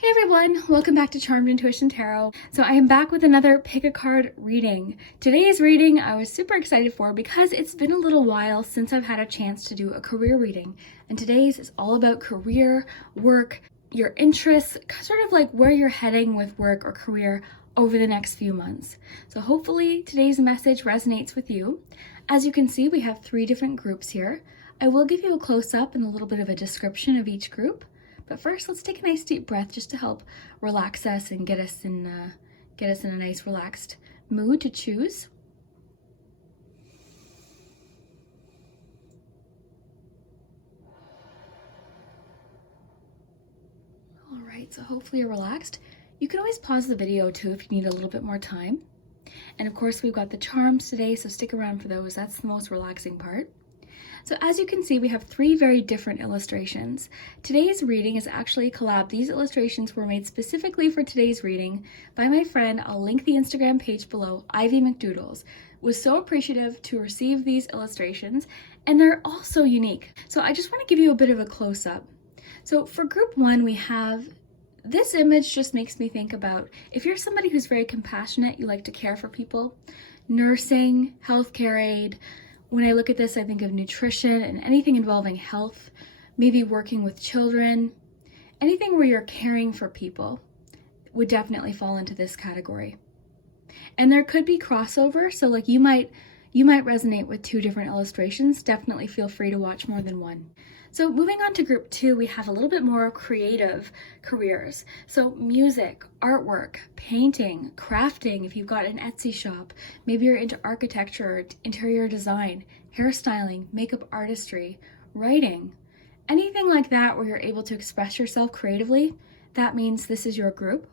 Hey everyone, welcome back to Charmed Intuition Tarot. So I am back with another pick a card reading. Today's reading I was super excited for because it's been a little while since I've had a chance to do a career reading. And today's is all about career, work, your interests, sort of like where you're heading with work or career over the next few months. So hopefully today's message resonates with you. As you can see, we have 3 different groups here. I will give you a close-up and a little bit of a description of each group. But first, let's take a nice deep breath just to help relax us and get us in a nice relaxed mood to choose. All right, so hopefully you're relaxed. You can always pause the video too if you need a little bit more time. And of course, we've got the charms today, so stick around for those. That's the most relaxing part. So as you can see, we have 3 very different illustrations. Today's reading is actually a collab. These illustrations were made specifically for today's reading by my friend. I'll link the Instagram page below, Ivy McDoodles. Was so appreciative to receive these illustrations, and they're all so unique. So I just want to give you a bit of a close-up. So for group 1, we have this image. Just makes me think about if you're somebody who's very compassionate, you like to care for people, nursing, healthcare aid. When I look at this, I think of nutrition and anything involving health, maybe working with children, anything where you're caring for people would definitely fall into this category. And there could be crossover, so like you might resonate with 2 different illustrations. Definitely feel free to watch more than one. So moving on to group 2, we have a little bit more creative careers. So music, artwork, painting, crafting, if you've got an Etsy shop, maybe you're into architecture, interior design, hairstyling, makeup artistry, writing, anything like that where you're able to express yourself creatively, that means this is your group.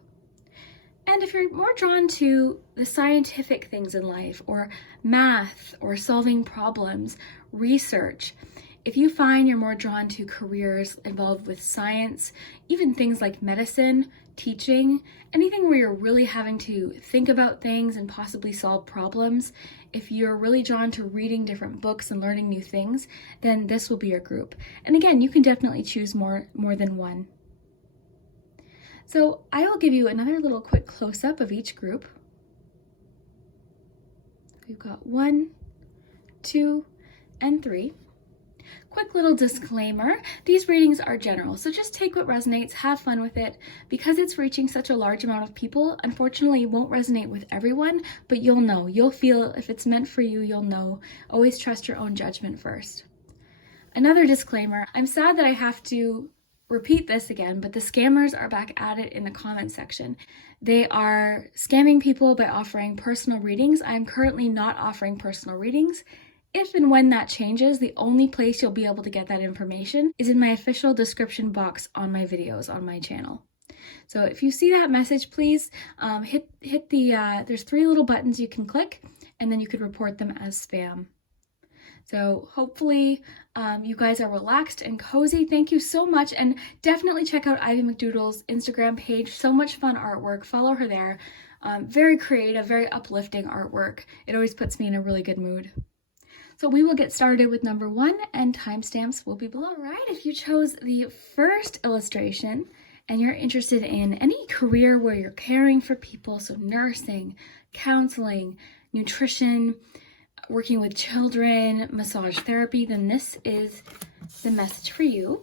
And if you're more drawn to the scientific things in life, or math, or solving problems, research, if you find you're more drawn to careers involved with science, even things like medicine, teaching, anything where you're really having to think about things and possibly solve problems, if you're really drawn to reading different books and learning new things, then this will be your group. And again, you can definitely choose more than one. So I will give you another little quick close-up of each group. We've got 1, 2, and 3. Quick little disclaimer, these readings are general, so just take what resonates, have fun with it. Because it's reaching such a large amount of people, unfortunately it won't resonate with everyone, but you'll know, you'll feel if it's meant for you, you'll know. Always trust your own judgment first. Another disclaimer, I'm sad that I have to repeat this again, but the scammers are back at it in the comment section. They are scamming people by offering personal readings. I'm currently not offering personal readings. If and when that changes, the only place you'll be able to get that information is in my official description box on my videos on my channel. So if you see that message, please hit the, there's 3 little buttons you can click, and then you could report them as spam. So hopefully you guys are relaxed and cozy. Thank you so much, and definitely check out Ivy McDoodles' Instagram page. So much fun artwork. Follow her there. Very creative, very uplifting artwork. It always puts me in a really good mood. So we will get started with number 1, and timestamps will be below. All right, if you chose the first illustration and you're interested in any career where you're caring for people, so nursing, counseling, nutrition, working with children, massage therapy, then this is the message for you.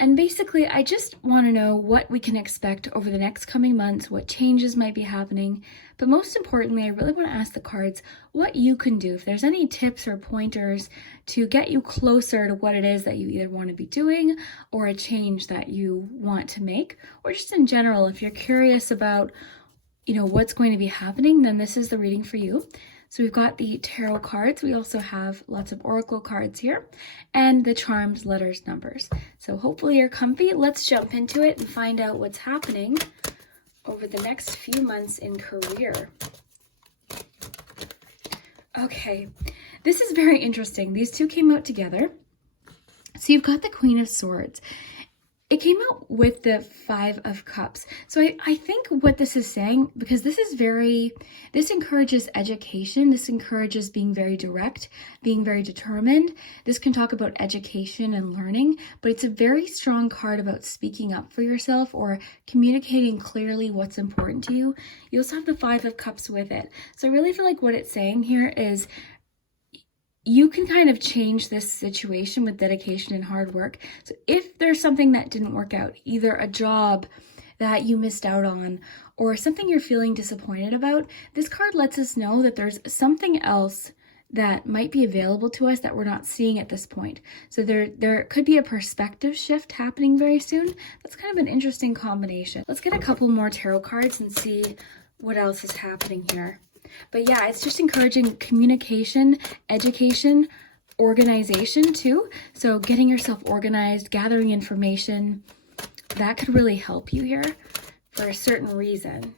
And basically, I just want to know what we can expect over the next coming months, what changes might be happening. But most importantly, I really want to ask the cards what you can do. If there's any tips or pointers to get you closer to what it is that you either want to be doing or a change that you want to make, or just in general, if you're curious about, what's going to be happening, then this is the reading for you. So we've got the tarot cards. We also have lots of oracle cards here, and the charms, letters, numbers. So hopefully you're comfy. Let's jump into it and find out what's happening over the next few months in career. Okay, this is very interesting. These 2 came out together. So you've got the Queen of Swords. It came out with the Five of Cups. So I think what this is saying, because this encourages education. This encourages being very direct, being very determined. This can talk about education and learning, but it's a very strong card about speaking up for yourself or communicating clearly what's important to you. You also have the Five of Cups with it. So I really feel like what it's saying here is you can kind of change this situation with dedication and hard work. So if there's something that didn't work out, either a job that you missed out on or something you're feeling disappointed about, this card lets us know that there's something else that might be available to us that we're not seeing at this point. So there could be a perspective shift happening very soon. That's kind of an interesting combination. Let's get a couple more tarot cards and see what else is happening here. But yeah, it's just encouraging communication, education, organization too. So getting yourself organized, gathering information, that could really help you here for a certain reason.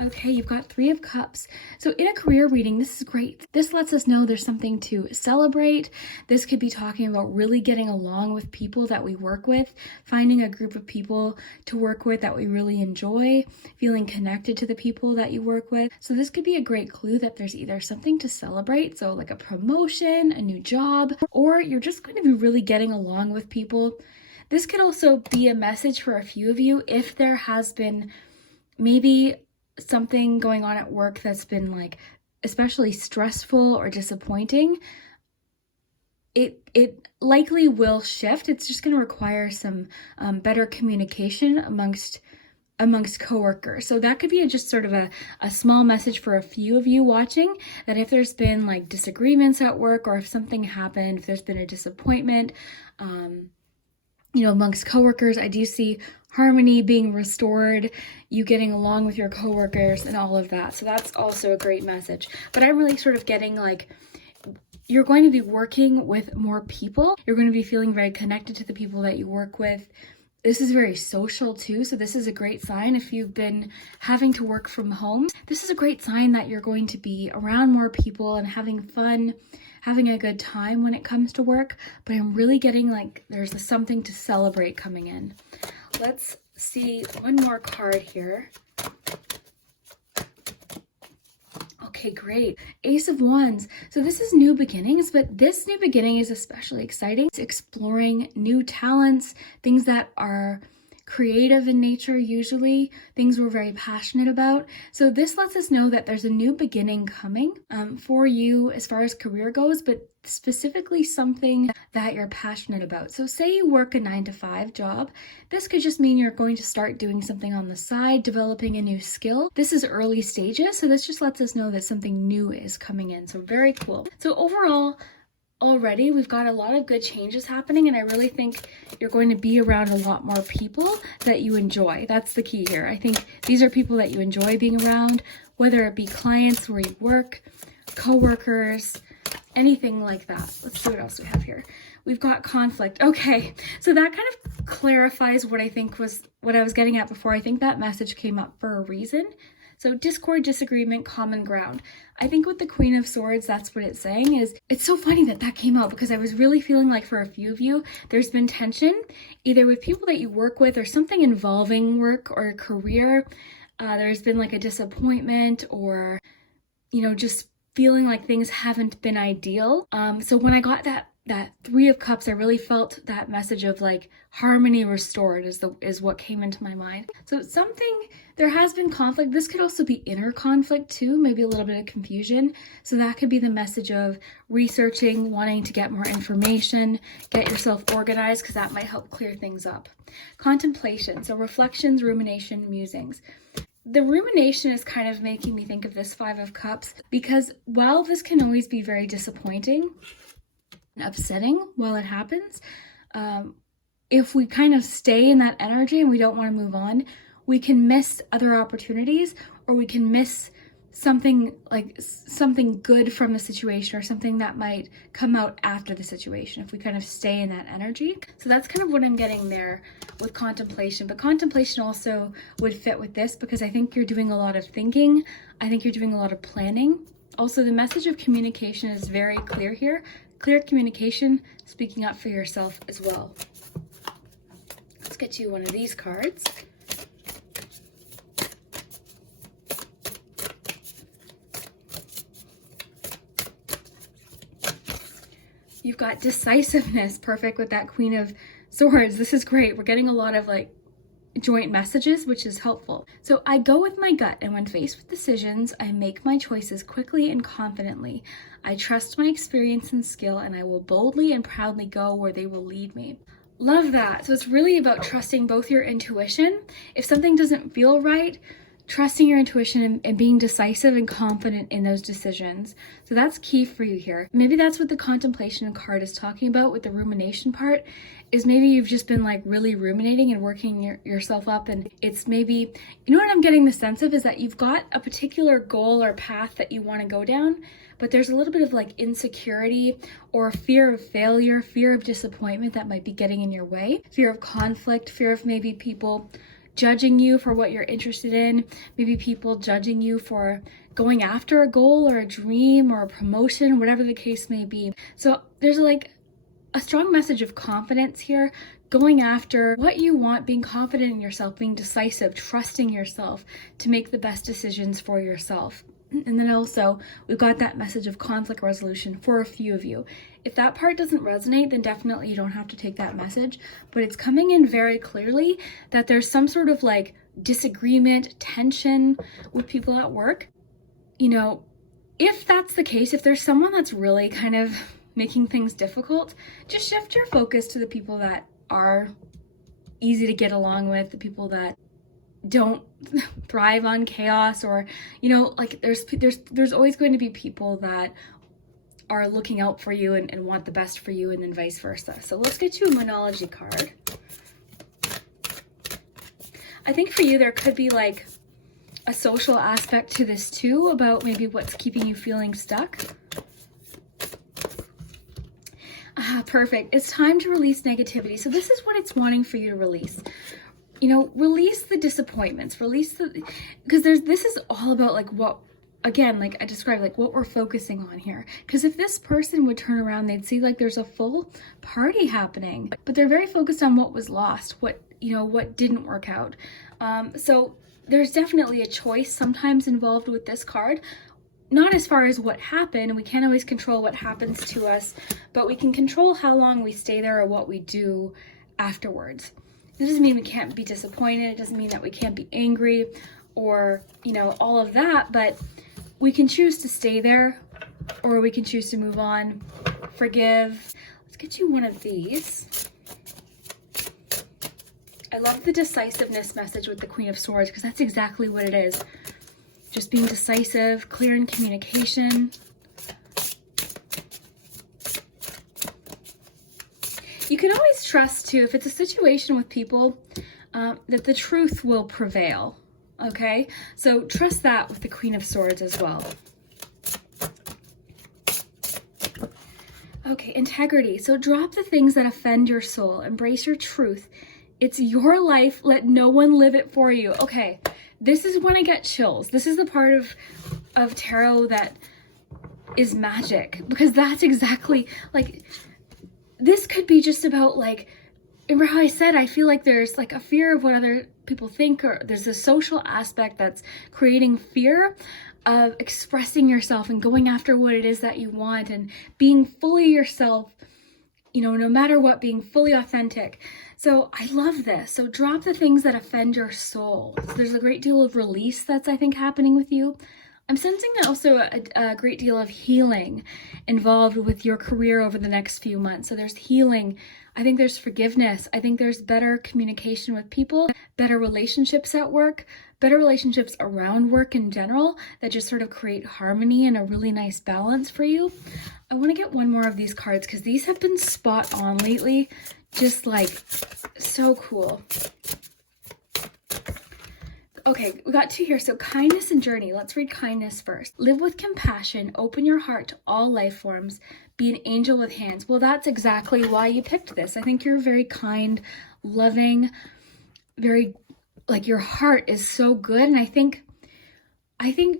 Okay, you've got Three of Cups. So in a career reading, this is great. This lets us know there's something to celebrate. This could be talking about really getting along with people that we work with, finding a group of people to work with that we really enjoy, feeling connected to the people that you work with. So this could be a great clue that there's either something to celebrate, so like a promotion, a new job, or you're just going to be really getting along with people. This could also be a message for a few of you if there has been maybe something going on at work that's been like especially stressful or disappointing. It likely will shift. It's just going to require some better communication amongst coworkers. So that could be just sort of a small message for a few of you watching, that if there's been like disagreements at work, or if something happened, if there's been a disappointment, amongst coworkers, I do see harmony being restored, you getting along with your coworkers and all of that. So that's also a great message. But I'm really sort of getting like, you're going to be working with more people. You're going to be feeling very connected to the people that you work with. This is very social too. So this is a great sign if you've been having to work from home. This is a great sign that you're going to be around more people and having fun, having a good time when it comes to work. But I'm really getting like there's something to celebrate coming in. Let's see one more card here. Okay, great. Ace of Wands. So this is new beginnings, but this new beginning is especially exciting. It's exploring new talents, things that are creative in nature, usually things we're very passionate about. So this lets us know that there's a new beginning coming for you as far as career goes, but specifically something that you're passionate about. So say you work a 9-to-5 job, this could just mean you're going to start doing something on the side, developing a new skill. This is early stages, so this just lets us know that something new is coming in. So very cool. So overall, already we've got a lot of good changes happening, and I really think you're going to be around a lot more people that you enjoy. That's the key here. I think these are people that you enjoy being around, whether it be clients where you work, co-workers, anything like that. Let's see what else we have here. We've got conflict. Okay, so that kind of clarifies what I think was what I was getting at before. I think that message came up for a reason. So discord, disagreement, common ground. I think with the Queen of Swords, that's what it's saying. Is it's so funny that came out, because I was really feeling like for a few of you, there's been tension, either with people that you work with or something involving work or career. There's been like a disappointment, or, just feeling like things haven't been ideal. So when I got that Three of Cups, I really felt that message of like harmony restored is what came into my mind. So there has been conflict. This could also be inner conflict too, maybe a little bit of confusion. So that could be the message of researching, wanting to get more information, get yourself organized, because that might help clear things up. Contemplation, so reflections, rumination, musings. The rumination is kind of making me think of this Five of Cups, because while this can always be very disappointing and upsetting while it happens, if we kind of stay in that energy and we don't want to move on, we can miss other opportunities, or we can miss something good from the situation, or something that might come out after the situation if we kind of stay in that energy. So that's kind of what I'm getting there with contemplation. But contemplation also would fit with this, because I think you're doing a lot of thinking. I think you're doing a lot of planning. Also, the message of communication is very clear here. clear communication, speaking up for yourself as well. Let's get you one of these cards. You've got decisiveness, perfect with that Queen of Swords. This is great. We're getting a lot of like joint messages, which is helpful. So I go with my gut, and when faced with decisions, I make my choices quickly and confidently. I trust my experience and skill, and I will boldly and proudly go where they will lead me. Love that. So it's really about trusting both your intuition. If something doesn't feel right, trusting your intuition and being decisive and confident in those decisions. So that's key for you here. Maybe that's what the contemplation card is talking about with the rumination part, is maybe you've just been like really ruminating and working yourself up, and it's maybe, you know what I'm getting the sense of is that you've got a particular goal or path that you want to go down, but there's a little bit of like insecurity or fear of failure, fear of disappointment that might be getting in your way, fear of conflict, fear of maybe people judging you for what you're interested in, maybe people judging you for going after a goal or a dream or a promotion, whatever the case may be. So there's like a strong message of confidence here, going after what you want, being confident in yourself, being decisive, trusting yourself to make the best decisions for yourself. And then also we've got that message of conflict resolution for a few of you. If that part doesn't resonate, then definitely you don't have to take that message, but it's coming in very clearly that there's some sort of like disagreement, tension with people at work. You know, if that's the case, if there's someone that's really kind of making things difficult, just shift your focus to the people that are easy to get along with, the people that don't thrive on chaos, or, you know, like there's always going to be people that are looking out for you and want the best for you, and then vice versa. So let's get you a Moonology card. I think for you, there could be like a social aspect to this too, about maybe what's keeping you feeling stuck. Perfect. It's time to release negativity. So this is what it's wanting for you to release. You know, release the disappointments, because this is all about like what, again, like I described, like what we're focusing on here. Because if this person would turn around, they'd see like there's a full party happening, but they're very focused on what was lost, what didn't work out. So there's definitely a choice sometimes involved with this card. Not as far as what happened, we can't always control what happens to us, but we can control how long we stay there or what we do afterwards. It doesn't mean we can't be disappointed. It doesn't mean that we can't be angry or, you know, all of that, but we can choose to stay there, or we can choose to move on, forgive. Let's get you one of these. I love the decisiveness message with the Queen of Swords, because that's exactly what it is. Just being decisive, clear in communication. You can always trust too, if it's a situation with people, that the truth will prevail, okay? So trust that with the Queen of Swords as well. Okay, integrity. So drop the things that offend your soul. Embrace your truth. It's your life. Let no one live it for you. Okay, this is when I get chills. This is the part of tarot that is magic, because that's exactly like, this could be just about like, remember how I said, I feel like there's like a fear of what other people think, or there's a social aspect that's creating fear of expressing yourself and going after what it is that you want and being fully yourself, you know, no matter what, being fully authentic. So I love this. So drop the things that offend your soul. So there's a great deal of release that's, I think, happening with you. I'm sensing also a great deal of healing involved with your career over the next few months. So there's healing. I think there's forgiveness. I think there's better communication with people, better relationships at work, better relationships around work in general that just sort of create harmony and a really nice balance for you. I want to get one more of these cards because these have been spot on lately. Just like so cool. Okay, we got two here. So kindness and journey. Let's read kindness first. Live with compassion. Open your heart to all life forms. Be an angel with hands. Well, that's exactly why you picked this. I think you're very kind, loving, very, like, your heart is so good. And I think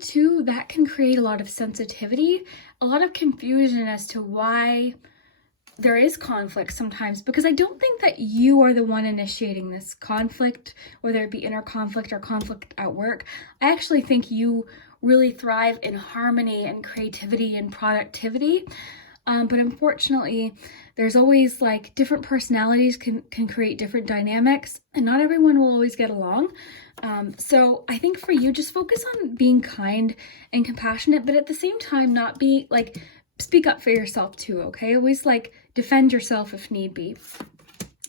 too, that can create a lot of sensitivity, a lot of confusion as to why there is conflict sometimes, because I don't think that you are the one initiating this conflict, whether it be inner conflict or conflict at work. I actually think you really thrive in harmony and creativity and productivity. But unfortunately, there's always like different personalities can create different dynamics, and not everyone will always get along. So I think for you, just focus on being kind and compassionate, but at the same time, not be like, speak up for yourself too, okay? Always like defend yourself if need be.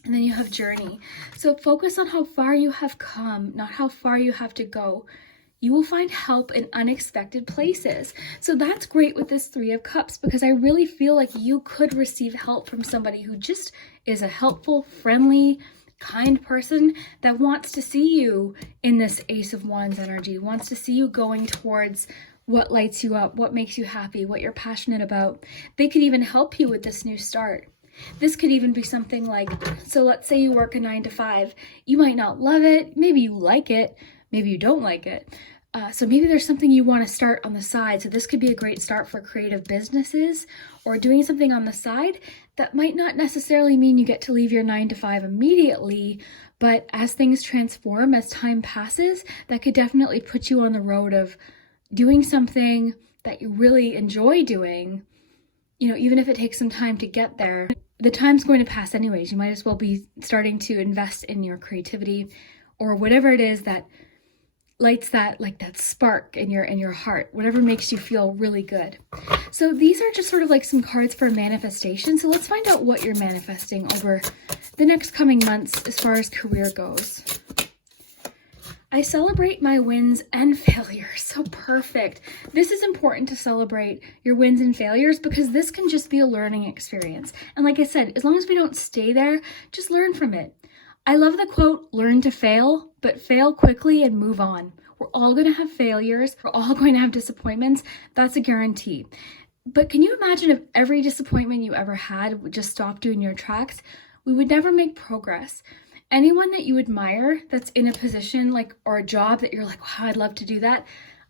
And then you have journey. So focus on how far you have come, not how far you have to go. You will find help in unexpected places. So that's great with this 3 of Cups, because I really feel like you could receive help from somebody who just is a helpful, friendly, kind person that wants to see you in this Ace of Wands energy, wants to see you going towards what lights you up, what makes you happy, what you're passionate about. They could even help you with this new start. This could even be something like, so let's say you work a 9 to 5. You might not love it. Maybe you like it. Maybe you don't like it. So maybe there's something you want to start on the side. So this could be a great start for creative businesses or doing something on the side. That might not necessarily mean you get to leave your 9 to 5 immediately, but as things transform, as time passes, that could definitely put you on the road of doing something that you really enjoy doing, you know, even if it takes some time to get there. The time's going to pass anyways. You might as well be starting to invest in your creativity or whatever it is that lights that, like that spark in your heart, whatever makes you feel really good. So these are just sort of like some cards for manifestation. So let's find out what you're manifesting over the next coming months as far as career goes. I celebrate my wins and failures. So perfect. This is important to celebrate your wins and failures, because this can just be a learning experience. And like I said, as long as we don't stay there, just learn from it. I love the quote, learn to fail, but fail quickly and move on. We're all going to have failures. We're all going to have disappointments. That's a guarantee. But can you imagine if every disappointment you ever had would just stop you in your tracks? We would never make progress. Anyone that you admire that's in a position like, or a job that you're like, wow, I'd love to do that,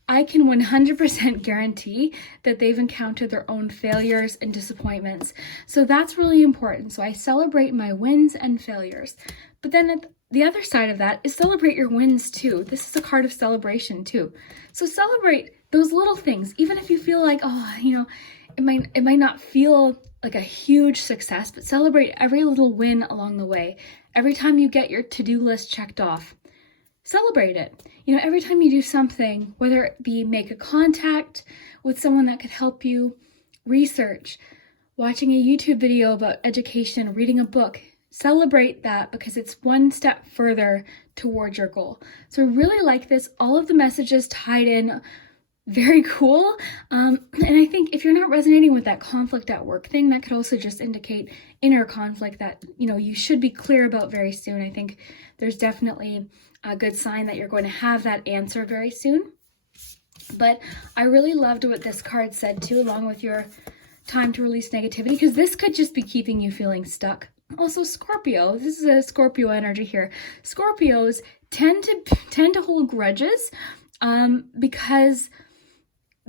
I can 100% guarantee that they've encountered their own failures and disappointments. So that's really important. So I celebrate my wins and failures. But then at the other side of that is celebrate your wins too. This is a card of celebration too. So celebrate those little things, even if you feel like, oh, you know, it might not feel like a huge success, but celebrate every little win along the way. Every time you get your to-do list checked off, celebrate it. You know, every time you do something, whether it be make a contact with someone that could help you, research, watching a YouTube video about education, reading a book, celebrate that, because it's one step further towards your goal. So I really like this. All of the messages tied in, very cool. And I think if you're not resonating with that conflict at work thing, that could also just indicate inner conflict that, you know, you should be clear about very soon. I think there's definitely a good sign that you're going to have that answer very soon. But I really loved what this card said too, along with your time to release negativity, because this could just be keeping you feeling stuck. Also, Scorpio, this is a Scorpio energy here. Scorpios tend to hold grudges because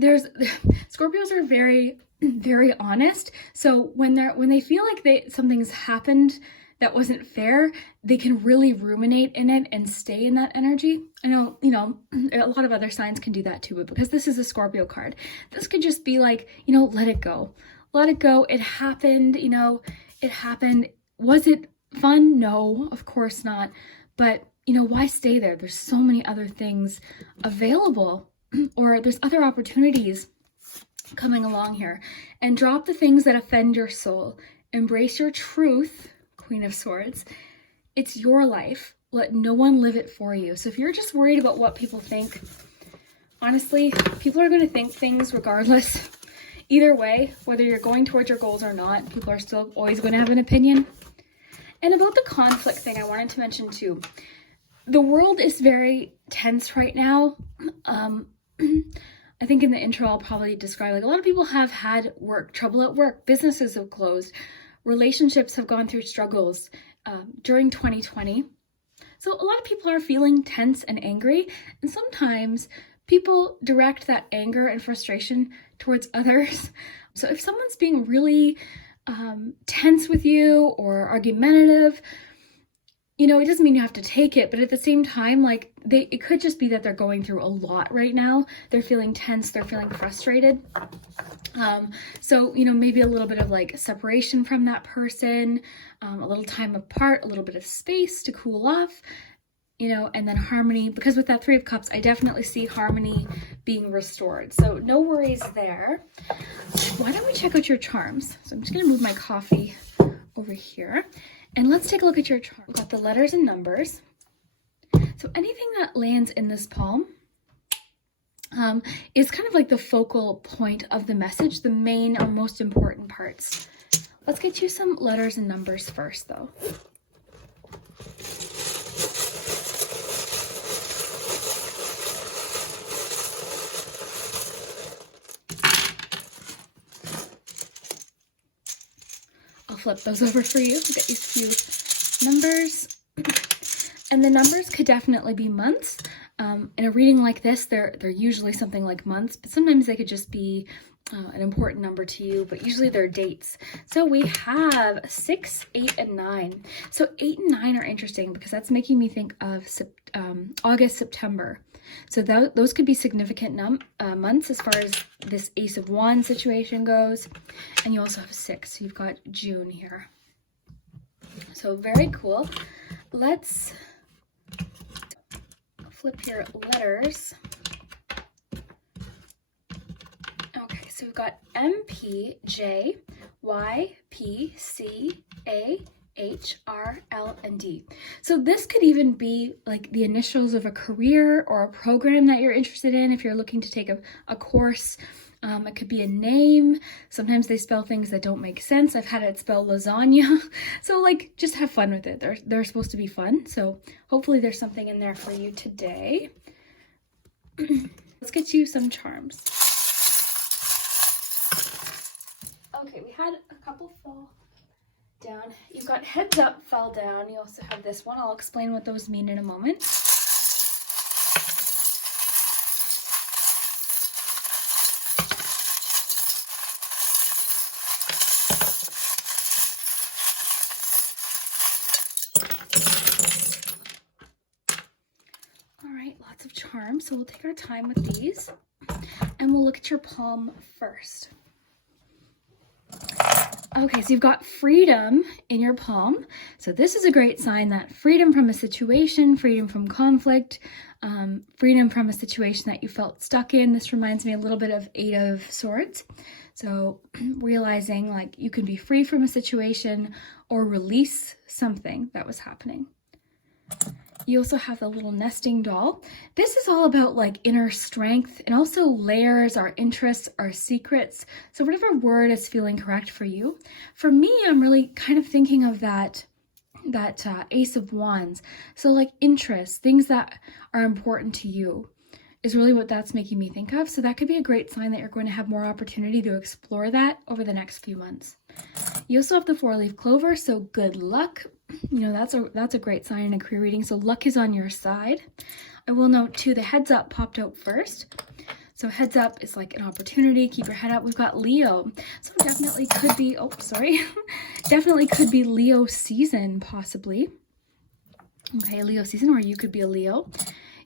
Scorpios are very, very honest. So when they feel like something's happened that wasn't fair, they can really ruminate in it and stay in that energy. I know, you know, a lot of other signs can do that too, but because this is a Scorpio card, this could just be like, you know, let it go. Let it go. It happened, you know, it happened. Was it fun? No, of course not. But, you know, why stay there? There's so many other things available, or there's other opportunities coming along here. And drop the things that offend your soul. Embrace your truth, Queen of Swords. It's your life. Let no one live it for you. So if you're just worried about what people think, honestly, people are going to think things regardless. Either way, whether you're going towards your goals or not, people are still always going to have an opinion. And about the conflict thing, I wanted to mention too. The world is very tense right now. I think in the intro, I'll probably describe, like, a lot of people have had trouble at work. Businesses have closed. Relationships have gone through struggles during 2020. So a lot of people are feeling tense and angry. And sometimes people direct that anger and frustration towards others. So if someone's being really tense with you or argumentative, you know, it doesn't mean you have to take it, but at the same time, like it could just be that they're going through a lot right now. They're feeling tense, they're feeling frustrated. So, you know, maybe a little bit of like separation from that person, a little time apart, a little bit of space to cool off, you know, and then harmony, because with that Three of Cups, I definitely see harmony being restored. So no worries there. Why don't we check out your charms? So I'm just going to move my coffee over here and let's take a look at your charm. We've got the letters and numbers. So anything that lands in this palm is kind of like the focal point of the message, the main or most important parts. Let's get you some letters and numbers first though. I'll flip those over for you. We'll get these few numbers. And the numbers could definitely be months. In a reading like this, they're usually something like months, but sometimes they could just be an important number to you, but usually they're dates. So we have 6, 8, and 9. So 8 and 9 are interesting because that's making me think of August, September. So those could be significant months as far as this Ace of Wands situation goes. And you also have 6, so you've got June here. So very cool. Let's flip your letters. Okay, so we've got M, P, J, Y, P, C, A, H, R, L, and D. So this could even be like the initials of a career or a program that you're interested in if you're looking to take a course. It could be a name. Sometimes they spell things that don't make sense. I've had it spell lasagna. So like, just have fun with it. They're supposed to be fun. So hopefully there's something in there for you today. Let's get you some charms. Okay, we had a couple fall down. You've got heads up, fell down. You also have this one. I'll explain what those mean in a moment. Lots of charms, so we'll take our time with these and we'll look at your palm first. Okay, so you've got freedom in your palm. So this is a great sign that freedom from a situation, freedom from conflict, freedom from a situation that you felt stuck in. This reminds me a little bit of 8 of Swords. So realizing like you can be free from a situation or release something that was happening. You also have the little nesting doll. This is all about like inner strength and also layers, our interests, our secrets. So whatever word is feeling correct for you. For me, I'm really kind of thinking of that Ace of Wands. So like interests, things that are important to you is really what that's making me think of. So that could be a great sign that you're going to have more opportunity to explore that over the next few months. You also have the 4-leaf clover, so good luck. You know, that's a great sign in a career reading. So luck is on your side. I will note too, the heads up popped out first. So heads up is like an opportunity. Keep your head up. We've got Leo. So definitely could be, definitely could be Leo season possibly. Okay, Leo season, or you could be a Leo.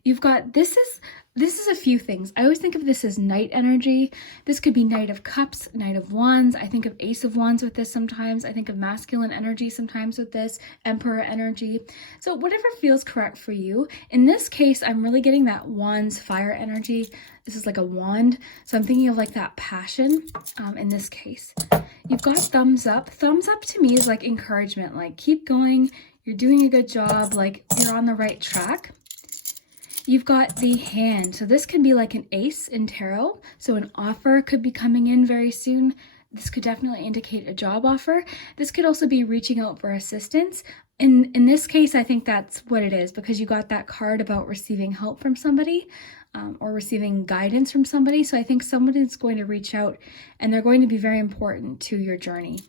You've got, this is a few things. I always think of this as Knight energy. This could be Knight of Cups, Knight of Wands. I think of Ace of Wands with this sometimes. I think of masculine energy sometimes with this, Emperor energy. So whatever feels correct for you. In this case, I'm really getting that Wands fire energy. This is like a wand. So I'm thinking of like that passion in this case. You've got thumbs up. Thumbs up to me is like encouragement, like keep going. You're doing a good job. Like you're on the right track. You've got the hand. So this could be like an ace in tarot. So an offer could be coming in very soon. This could definitely indicate a job offer. This could also be reaching out for assistance. In this case, I think that's what it is because you got that card about receiving help from somebody or receiving guidance from somebody. So I think somebody's going to reach out and they're going to be very important to your journey.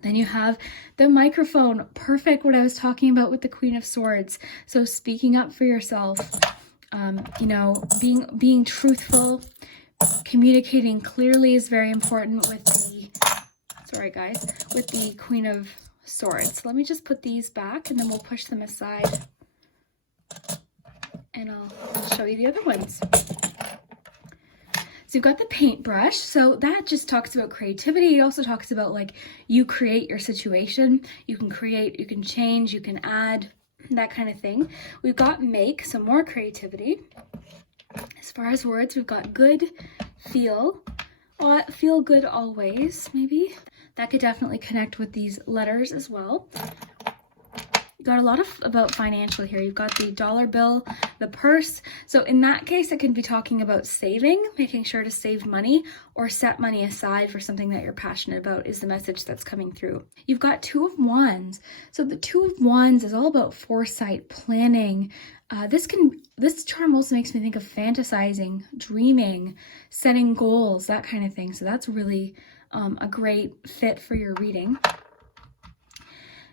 Then you have the microphone. Perfect, what I was talking about with the Queen of Swords. So speaking up for yourself, you know, being truthful, communicating clearly is very important with the sorry guys, with the Queen of Swords. Let me just put these back and then we'll push them aside and I'll show you the other ones. So you've got the paintbrush. So that just talks about creativity. It also talks about like you create your situation. You can create, you can change, you can add, that kind of thing. We've got make, so more creativity. As far as words, we've got good, feel good always, maybe. That could definitely connect with these letters as well. Got a lot about financial here. You've got the dollar bill, the purse. So in that case, it can be talking about saving, making sure to save money or set money aside for something that you're passionate about is the message that's coming through. You've got Two of Wands. So the Two of Wands is all about foresight, planning. This charm also makes me think of fantasizing, dreaming, setting goals, that kind of thing. So that's really a great fit for your reading.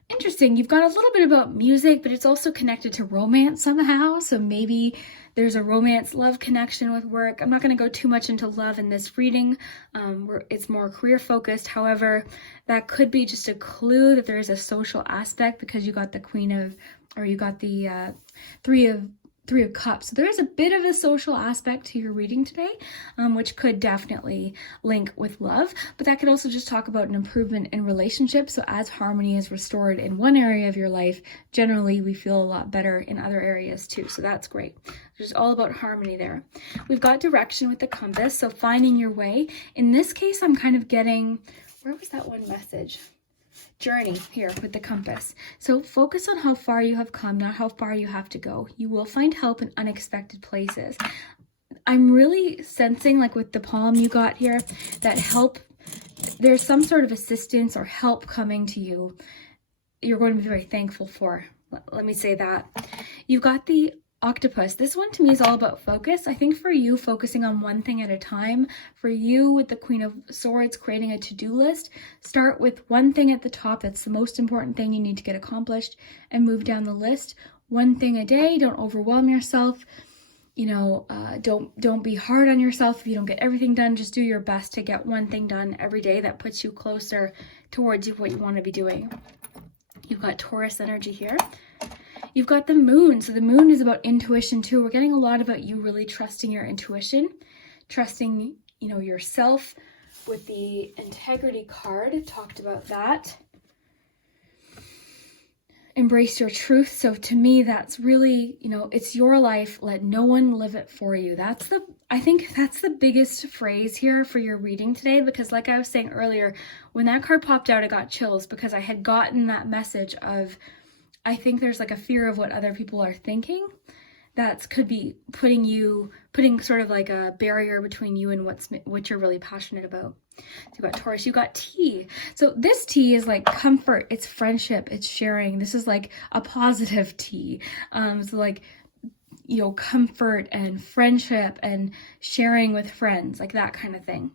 Interesting. You've got a little bit about music, but it's also connected to romance somehow. So maybe there's a romance love connection with work. I'm not going to go too much into love in this reading. It's more career focused. However, that could be just a clue that there is a social aspect because you got the you got the Three of Cups. So there is a bit of a social aspect to your reading today, which could definitely link with love, but that could also just talk about an improvement in relationships. So as harmony is restored in one area of your life, generally we feel a lot better in other areas too. So that's great. It's all about harmony there. We've got direction with the compass. So finding your way. In this case, I'm kind of getting, where was that one message? Journey here with the compass. So focus on how far you have come, not how far you have to go. You will find help in unexpected places. I'm really sensing, like with the palm you got here, that help, there's some sort of assistance or help coming to you. You're going to be very thankful for. Let me say that. You've got the Octopus. This one to me is all about focus. I think for you, focusing on one thing at a time. For you, with the Queen of Swords, creating a to-do list. Start with one thing at the top. That's the most important thing you need to get accomplished and move down the list. One thing a day. Don't overwhelm yourself. You know, don't be hard on yourself if you don't get everything done. Just do your best to get one thing done every day that puts you closer towards what you want to be doing. You've got Taurus energy here. You've got the Moon. So the Moon is about intuition too. We're getting a lot about you really trusting your intuition, trusting, you know, yourself. With the Integrity card, talked about that. Embrace your truth. So to me, that's really, you know, it's your life. Let no one live it for you. I think that's the biggest phrase here for your reading today, because like I was saying earlier, when that card popped out, I got chills because I had gotten that message of, I think there's like a fear of what other people are thinking that could be putting sort of like a barrier between you and what you're really passionate about. So you got Taurus, you got T. So this T is like comfort, it's friendship, it's sharing. This is like a positive T. So like, you know, comfort and friendship and sharing with friends, like that kind of thing.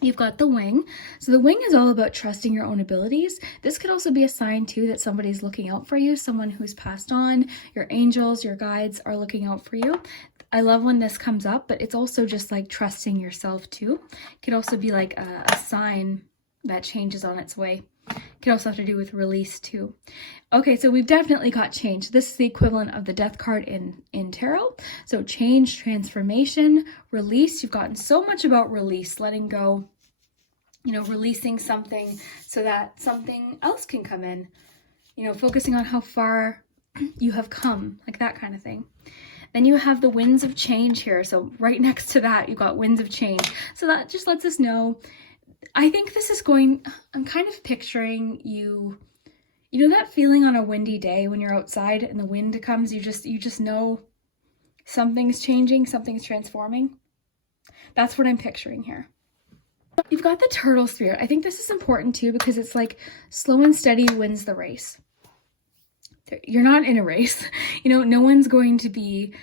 You've got the Wing. So the Wing is all about trusting your own abilities. This could also be a sign too that somebody's looking out for you, someone who's passed on. Your angels, your guides are looking out for you. I love when this comes up, but it's also just like trusting yourself too. It could also be like a sign that changes on its way. It could also have to do with release too. Okay, so we've definitely got change. This is the equivalent of the Death card in tarot. So change, transformation, release. You've gotten so much about release, letting go, you know, releasing something so that something else can come in. You know, focusing on how far you have come, like that kind of thing. Then you have the Winds of Change here. So right next to that, you've got Winds of Change. So that just lets us know, I think this is I'm kind of picturing you know that feeling on a windy day when you're outside and the wind comes, you just know something's changing, something's transforming. That's what I'm picturing here. You've got the Turtle Spirit. I think this is important too because it's like slow and steady wins the race. You're not in a race. You know, no one's going to be,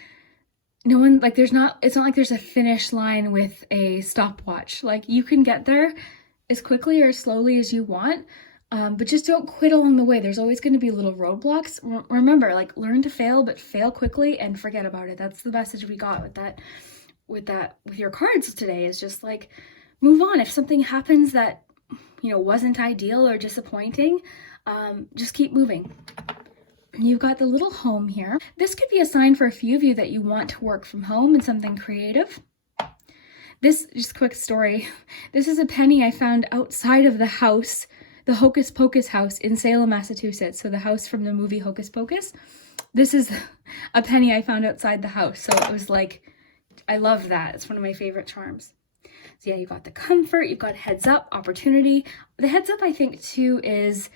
no one, like it's not like there's a finish line with a stopwatch. Like you can get there as quickly or slowly as you want, but just don't quit along the way. There's always going to be little roadblocks. Remember, like learn to fail, but fail quickly and forget about it. That's the message we got with your cards today, is just like move on. If something happens that, wasn't ideal or disappointing, just keep moving. You've got the little home here. This could be a sign for a few of you that you want to work from home and something creative. This, just quick story, this is a penny I found outside of the house, the Hocus Pocus house in Salem, Massachusetts. So the house from the movie Hocus Pocus. This is a penny I found outside the house. So it was like, I love that. It's one of my favorite charms. So yeah, you've got the comfort, you've got heads up, opportunity. The heads up, I think, too, is,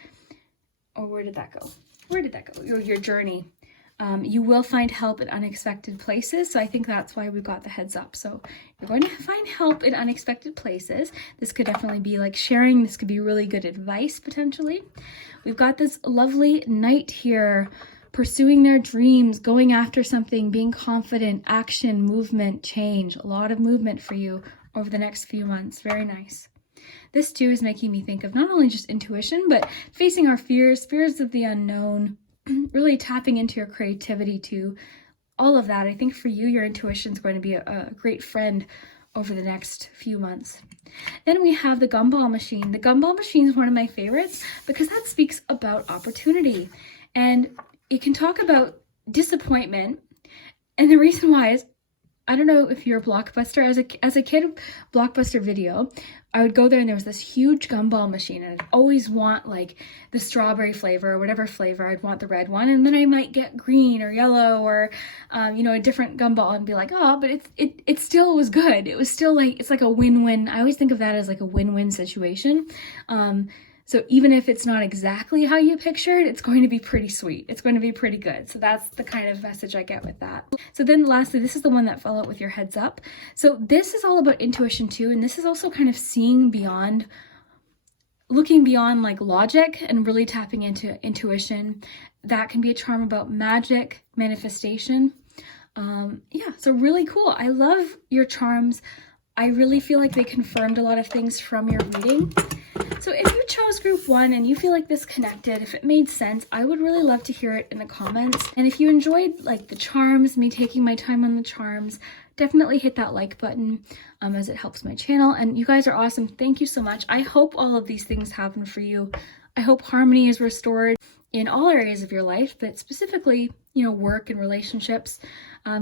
or where did that go? Where did that go? Your journey. You will find help in unexpected places. So I think that's why we've got the heads up. So you're going to find help in unexpected places. This could definitely be like sharing. This could be really good advice, potentially. We've got this lovely knight here, pursuing their dreams, going after something, being confident, action, movement, change. A lot of movement for you over the next few months. Very nice. This too is making me think of not only just intuition, but facing our fears of the unknown, really tapping into your creativity too. All of that. I think for you, your intuition is going to be a great friend over the next few months. Then we have the gumball machine. The gumball machine is one of my favorites because that speaks about opportunity. And it can talk about disappointment. And the reason why is, I don't know if you're a Blockbuster. As a kid, Blockbuster Video, I would go there and there was this huge gumball machine, and I'd always want like the strawberry flavor or whatever flavor. I'd want the red one, and then I might get green or yellow or a different gumball and be like, oh, but it still was good. It was still like, it's like a win-win. I always think of that as like a win-win situation. So even if it's not exactly how you pictured, it's going to be pretty sweet. It's going to be pretty good. So that's the kind of message I get with that. So then lastly, this is the one that fell out with your heads up. So this is all about intuition too. And this is also kind of seeing beyond, looking beyond like logic and really tapping into intuition. That can be a charm about magic, manifestation. So really cool. I love your charms. I really feel like they confirmed a lot of things from your reading. So if you chose group 1 and you feel like this connected, if it made sense, I would really love to hear it in the comments. And if you enjoyed like the charms, me taking my time on the charms, definitely hit that like button as it helps my channel. And you guys are awesome. Thank you so much. I hope all of these things happen for you. I hope harmony is restored in all areas of your life, but specifically, work and relationships.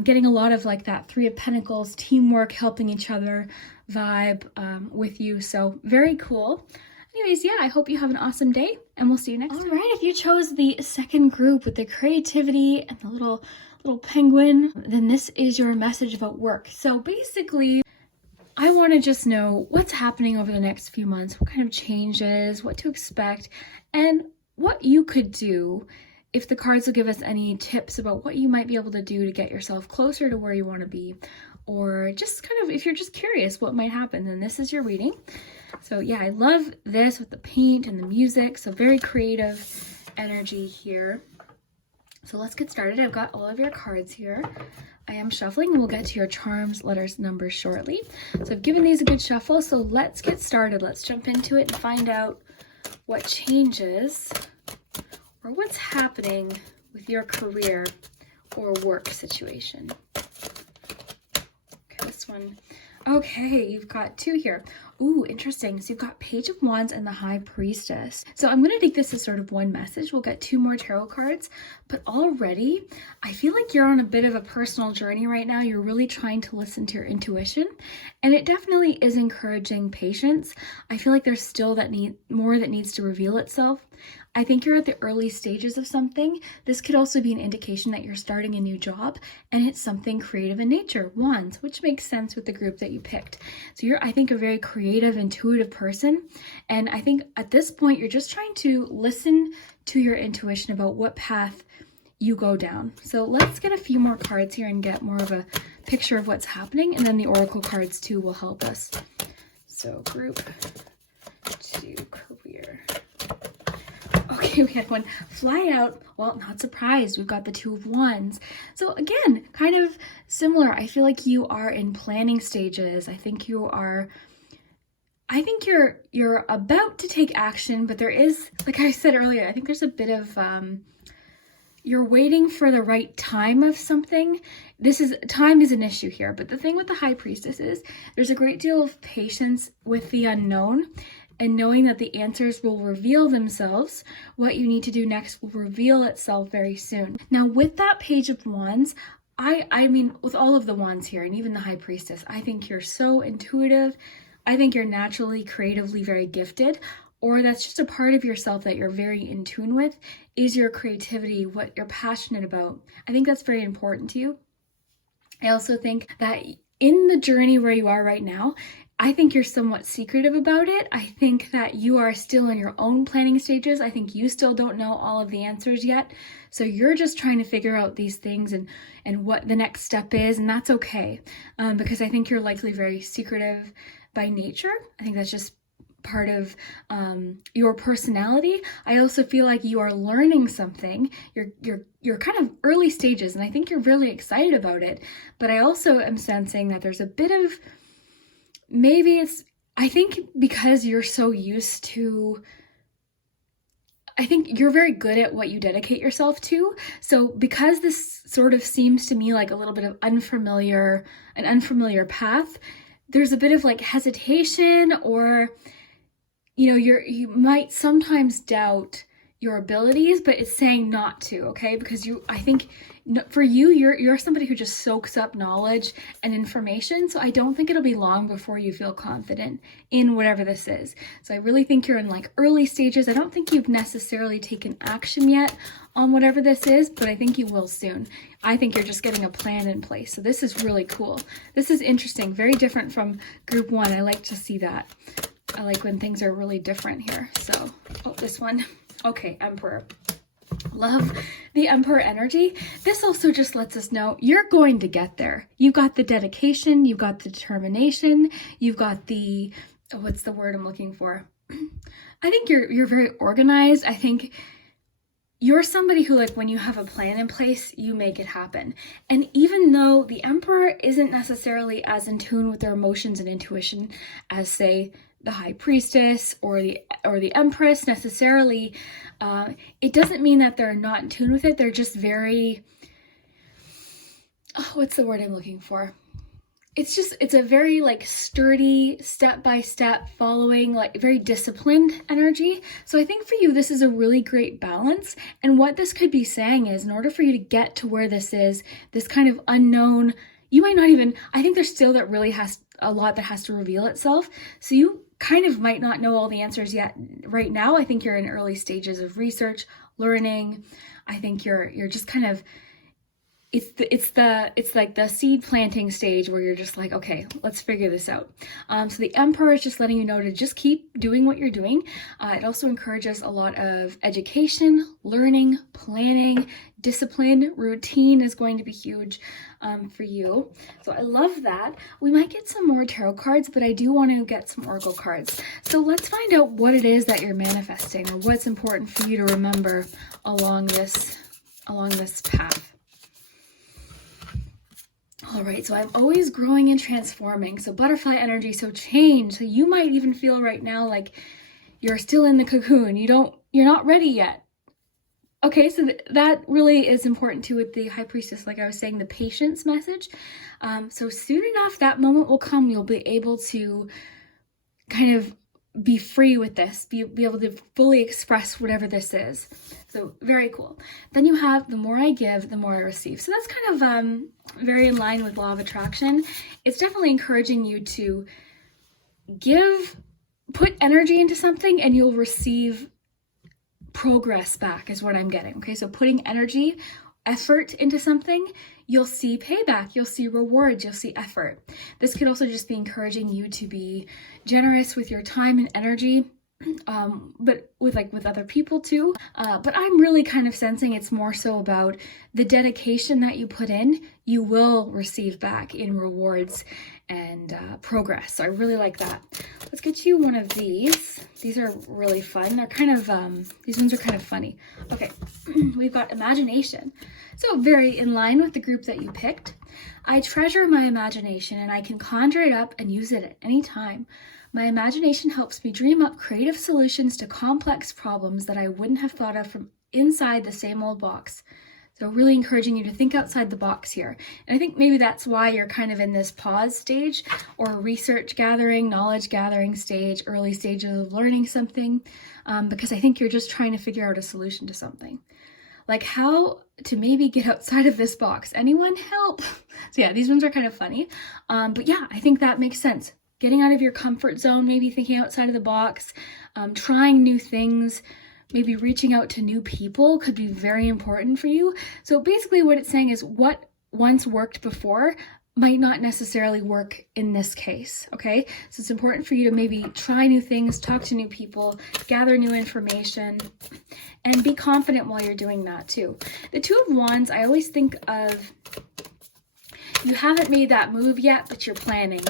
Getting a lot of like that 3 of Pentacles, teamwork, helping each other vibe with you. So very cool. Anyways, yeah, I hope you have an awesome day, and we'll see you next time. All right, if you chose the second group with the creativity and the little penguin, then this is your message about work. So basically, I want to just know what's happening over the next few months, what kind of changes, what to expect, and what you could do if the cards will give us any tips about what you might be able to do to get yourself closer to where you want to be, or just kind of, if you're just curious what might happen, then this is your reading. So yeah, I love this with the paint and the music. So very creative energy here. So let's get started. I've got all of your cards here. I am shuffling, and we'll get to your charms, letters, numbers shortly. So I've given these a good shuffle. So let's get started. Let's jump into it and find out what changes or what's happening with your career or work situation. Okay, this one. Okay, you've got 2 here. Ooh, interesting. So you've got Page of Wands and the High Priestess. So I'm going to take this as sort of one message. We'll get 2 more tarot cards, but already I feel like you're on a bit of a personal journey right now. You're really trying to listen to your intuition, and it definitely is encouraging patience. I feel like there's still more that needs to reveal itself. I think you're at the early stages of something. This could also be an indication that you're starting a new job, and it's something creative in nature, wands, which makes sense with the group that you picked. So you're, I think, a very creative, intuitive person. And I think at this point, you're just trying to listen to your intuition about what path you go down. So let's get a few more cards here and get more of a picture of what's happening. And then the oracle cards too will help us. So group 2, career. Okay, we had one fly out. Well, not surprised. We've got the 2 of Wands. So again, kind of similar. I feel like you are in planning stages. I think you're about to take action, but there is, like I said earlier, I think there's a bit of you're waiting for the right time of something. Time is an issue here, but the thing with the High Priestess is there's a great deal of patience with the unknown. and knowing that the answers will reveal themselves. What you need to do next will reveal itself very soon. Now, with that Page of Wands, I mean, with all of the wands here, and even the High Priestess, I think you're so intuitive. I think you're naturally, creatively very gifted, or that's just a part of yourself that you're very in tune with, is your creativity, what you're passionate about. I think that's very important to you. I also think that in the journey where you are right now, I think you're somewhat secretive about it. I think that you are still in your own planning stages. I think you still don't know all of the answers yet. So you're just trying to figure out these things and what the next step is, and that's okay. Because I think you're likely very secretive by nature. I think that's just part of your personality. I also feel like you are learning something. You're kind of early stages, and I think you're really excited about it. But I also am sensing that there's a bit of, maybe it's, I think because you're so used to, I think you're very good at what you dedicate yourself to. So because this sort of seems to me like a little bit of an unfamiliar path, there's a bit of like hesitation, or you might sometimes doubt your abilities, but it's saying not to, okay? Because I think for you're somebody who just soaks up knowledge and information. So I don't think it'll be long before you feel confident in whatever this is. So I really think you're in like early stages. I don't think you've necessarily taken action yet on whatever this is, but I think you will soon. I think you're just getting a plan in place. So this is really cool. This is interesting, very different from group 1. I like to see that. I like when things are really different here. So, this one. Okay, Emperor. Love the Emperor energy. This also just lets us know you're going to get there. You've got the dedication, you've got the determination, you've got the, what's the word I'm looking for? I think you're very organized. I think you're somebody who, like, when you have a plan in place, you make it happen. And even though the Emperor isn't necessarily as in tune with their emotions and intuition as, say, the High Priestess or the Empress necessarily, it doesn't mean that they're not in tune with it. They're just very, what's the word I'm looking for? It's a very like sturdy, step-by-step following, like very disciplined energy. So I think for you, this is a really great balance. And what this could be saying is, in order for you to get to where this is, this kind of unknown, you might not even, I think there's still that really has a lot that has to reveal itself. So you kind of might not know all the answers yet right now. I think you're in early stages of research, learning. I think you're just kind of, it's like the seed planting stage where you're just like, okay, let's figure this out. So the Emperor is just letting you know to just keep doing what you're doing. It also encourages a lot of education, learning, planning, discipline. Routine is going to be huge for you. So I love that. We might get some more tarot cards, but I do want to get some oracle cards. So let's find out what it is that you're manifesting, or what's important for you to remember along this path. All right, so I'm always growing and transforming. So butterfly energy, so change. So you might even feel right now like you're still in the cocoon. You're not ready yet. Okay, so that really is important too with the High Priestess, like I was saying, the patience message. So soon enough, that moment will come. You'll be able to kind of be free with this, be able to fully express whatever this is. So very cool. Then you have the more I give, the more I receive. So that's kind of very in line with law of attraction. It's definitely encouraging you to put energy into something, and you'll receive progress back, is what I'm getting. Okay, so putting energy, effort into something, you'll see payback, you'll see rewards, you'll see effort. This could also just be encouraging you to be generous with your time and energy, but with other people too. But I'm really kind of sensing it's more so about the dedication that you put in, you will receive back in rewards and progress. So I really like that. Let's get you one of these. These are really fun. They're kind of, these ones are kind of funny. Okay, we've got imagination. So very in line with the group that you picked. I treasure my imagination, and I can conjure it up and use it at any time. My imagination helps me dream up creative solutions to complex problems that I wouldn't have thought of from inside the same old box. So really encouraging you to think outside the box here. And I think maybe that's why you're kind of in this pause stage or research gathering, knowledge gathering stage, early stages of learning something, because I think you're just trying to figure out a solution to something. Like how to maybe get outside of this box. Anyone help? So yeah, these ones are kind of funny. But yeah, I think that makes sense. Getting out of your comfort zone, maybe thinking outside of the box, trying new things, maybe reaching out to new people could be very important for you. So basically what it's saying is what once worked before might not necessarily work in this case, okay? So it's important for you to maybe try new things, talk to new people, gather new information, and be confident while you're doing that too. The Two of Wands, I always think of, you haven't made that move yet, but you're planning.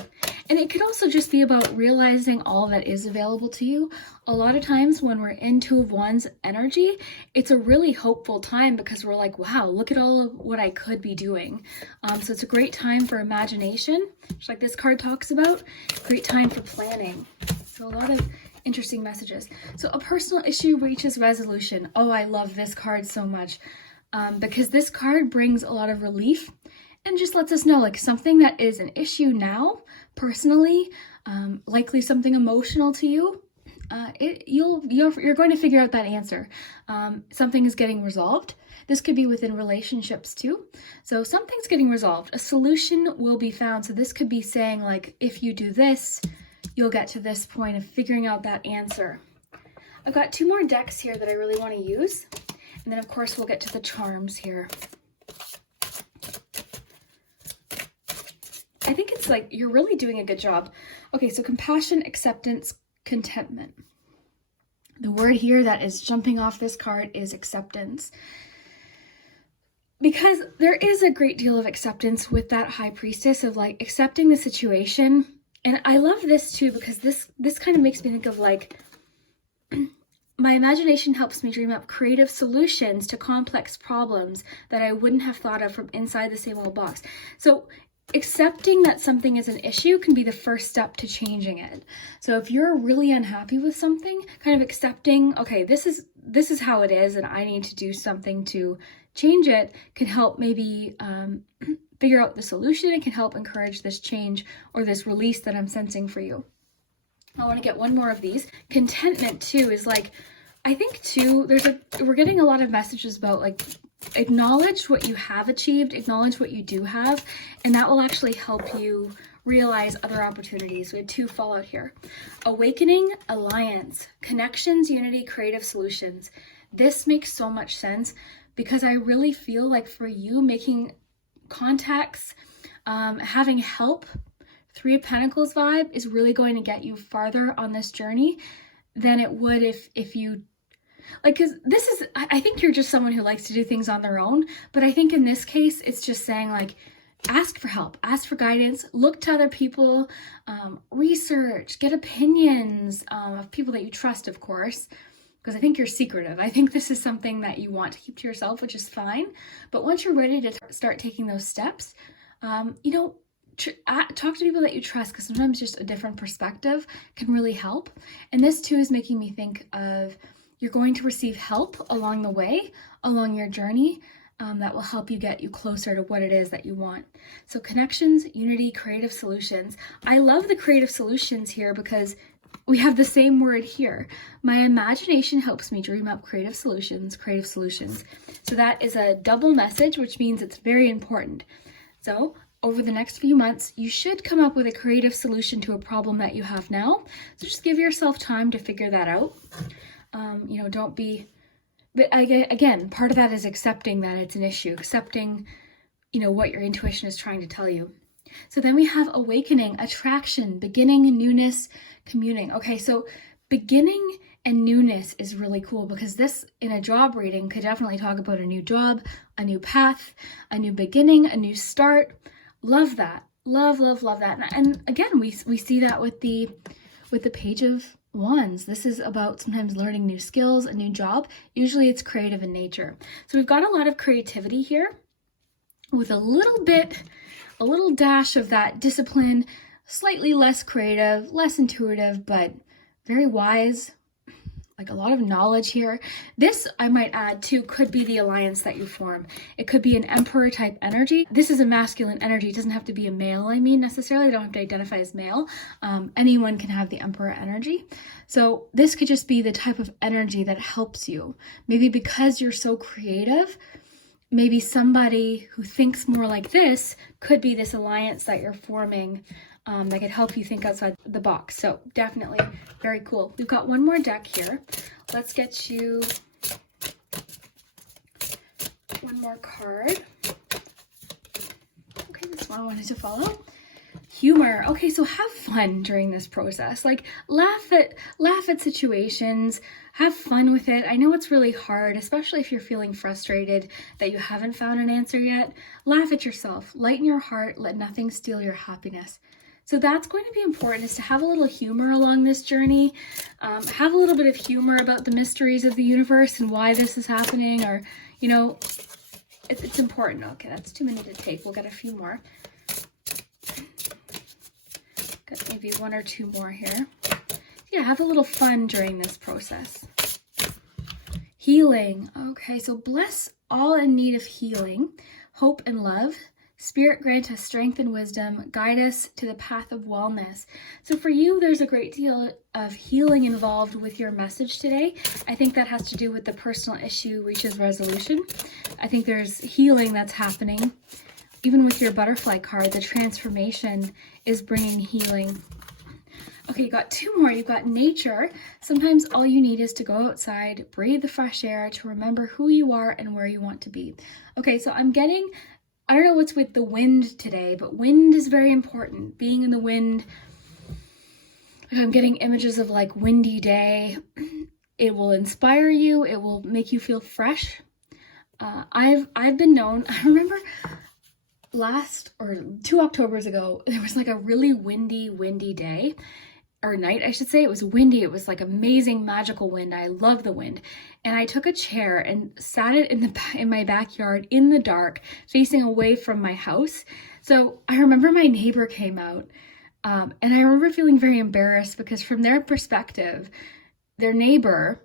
And it could also just be about realizing all that is available to you. A lot of times when we're in Two of Wands energy, it's a really hopeful time because we're like, wow, look at all of what I could be doing. So it's a great time for imagination, just like this card talks about. Great time for planning. So a lot of interesting messages. So a personal issue reaches resolution. Oh, I love this card so much because this card brings a lot of relief and just lets us know like something that is an issue now, personally, likely something emotional to you, you're going to figure out that answer. Something is getting resolved. This could be within relationships too. So something's getting resolved. A solution will be found. So this could be saying like, if you do this, you'll get to this point of figuring out that answer. I've got two more decks here that I really want to use. And then of course we'll get to the charms here. I think it's like you're really doing a good job. Okay, so compassion, acceptance, contentment. The word here that is jumping off this card is acceptance. Because there is a great deal of acceptance with that High Priestess of like accepting the situation. And I love this too because this kind of makes me think of like, my imagination helps me dream up creative solutions to complex problems that I wouldn't have thought of from inside the same old box. So accepting that something is an issue can be the first step to changing it. So if you're really unhappy with something, kind of accepting, okay, this is how it is and I need to do something to change it, can help maybe figure out the solution. It can help encourage this change or this release that I'm sensing for you. I want to get one more of these. Contentment too is like, I think too, we're getting a lot of messages about like, acknowledge what you have achieved, acknowledge what you do have, and that will actually help you realize other opportunities. We had two fallout here. Awakening, alliance, connections, unity, creative solutions. This makes so much sense because I really feel like for you, making contacts, having help, Three of Pentacles vibe is really going to get you farther on this journey than it would if you like, because this is, I think you're just someone who likes to do things on their own. But I think in this case, it's just saying like, ask for help, ask for guidance, look to other people, research, get opinions of people that you trust, of course, because I think you're secretive. I think this is something that you want to keep to yourself, which is fine. But once you're ready to start taking those steps, talk to people that you trust because sometimes just a different perspective can really help. And this too is making me think of you're going to receive help along the way, along your journey, that will help you get you closer to what it is that you want. So connections, unity, creative solutions. I love the creative solutions here because we have the same word here. My imagination helps me dream up creative solutions, creative solutions. So that is a double message, which means it's very important. So over the next few months, you should come up with a creative solution to a problem that you have now. So just give yourself time to figure that out. Don't be, but again, part of that is accepting that it's an issue, accepting, what your intuition is trying to tell you. So then we have awakening, attraction, beginning, newness, communing. Okay, so beginning and newness is really cool because this in a job reading could definitely talk about a new job, a new path, a new beginning, a new start. Love that. Love that. And again, we see that with the Page of Wands. This is about sometimes learning new skills, a new job. Usually it's creative in nature. So we've got a lot of creativity here with a little dash of that discipline, slightly less creative, less intuitive, but very wise. like a lot of knowledge here. This, I might add too, could be the alliance that you form. It could be an emperor type energy. This is a masculine energy. It doesn't have to be a male, I mean, necessarily. They don't have to identify as male. Anyone can have the emperor energy. So this could just be the type of energy that helps you. Maybe because you're so creative, maybe somebody who thinks more like this could be this alliance that you're forming that could help you think outside the box. So definitely very cool. We've got one more deck here. Let's get you one more card. Okay, this one I wanted to follow. Humor. Okay, so have fun during this process. Like laugh at situations, have fun with it. I know it's really hard, especially if you're feeling frustrated that you haven't found an answer yet. Laugh at yourself, lighten your heart, let nothing steal your happiness. So that's going to be important, is to have a little humor along this journey. Have a little bit of humor about the mysteries of the universe and why this is happening, or, you know, it's important. Okay, that's too many to take. We'll get a few more. Got maybe one or two more here. Yeah, have a little fun during this process. Healing. Okay, so bless all in need of healing, hope and love. Spirit, grant us strength and wisdom, guide us to the path of wellness. So for you, there's a great deal of healing involved with your message today. I think that has to do with the personal issue reaches resolution. I think there's healing that's happening. Even with your butterfly card, the transformation is bringing healing. Okay, you got two more. You've got nature. Sometimes all you need is to go outside, breathe the fresh air, to remember who you are and where you want to be. Okay, so I don't know what's with the wind today, but wind is very important. Being in the wind, I'm getting images of like windy day. It will inspire you. It will make you feel fresh. I've been known, I remember last or 2 Octobers ago, there was like a really windy day, or night, I should say. It was windy. It was like amazing, magical wind. I love the wind. And I took a chair and sat it in my backyard in the dark, facing away from my house. So I remember my neighbor came out, and I remember feeling very embarrassed because from their perspective, their neighbor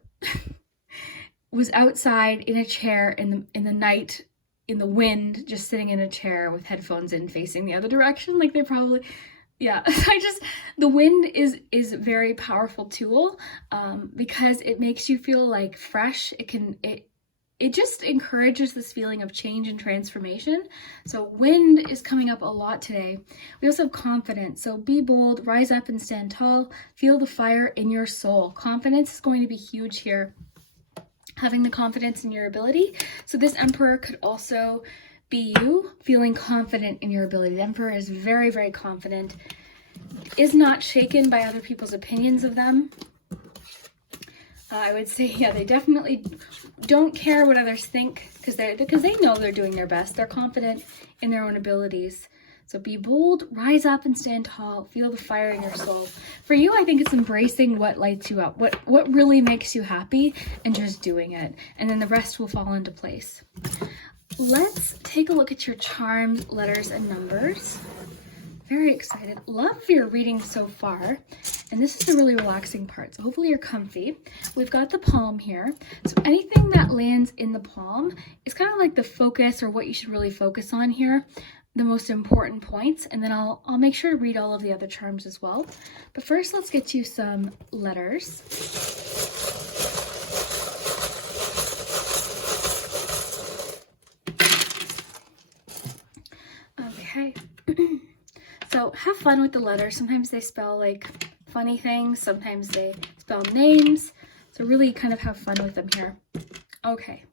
was outside in a chair in the night, in the wind, just sitting in a chair with headphones in, facing the other direction. Like they probably, yeah. The wind is a very powerful tool because it makes you feel like fresh. It just encourages this feeling of change and transformation. So wind is coming up a lot today. We also have confidence. So be bold, rise up and stand tall. Feel the fire in your soul. Confidence is going to be huge here. Having the confidence in your ability. So this emperor could also be you feeling confident in your ability. The emperor is very, very confident, is not shaken by other people's opinions of them. I would say, yeah, they definitely don't care what others think because they know they're doing their best. They're confident in their own abilities. So be bold, rise up and stand tall, feel the fire in your soul. For you, I think it's embracing what lights you up, what really makes you happy, and just doing it. And then the rest will fall into place. Let's take a look at your charms, letters, and numbers. Very excited. Love your reading so far. And this is the really relaxing part. So hopefully you're comfy. We've got the palm here. So anything that lands in the palm is kind of like the focus, or what you should really focus on here. The most important points, and then I'll make sure to read all of the other charms as well. But first, let's get you some letters. Okay. So have fun with the letters. Sometimes they spell like funny things. Sometimes they spell names. So really kind of have fun with them here. Okay.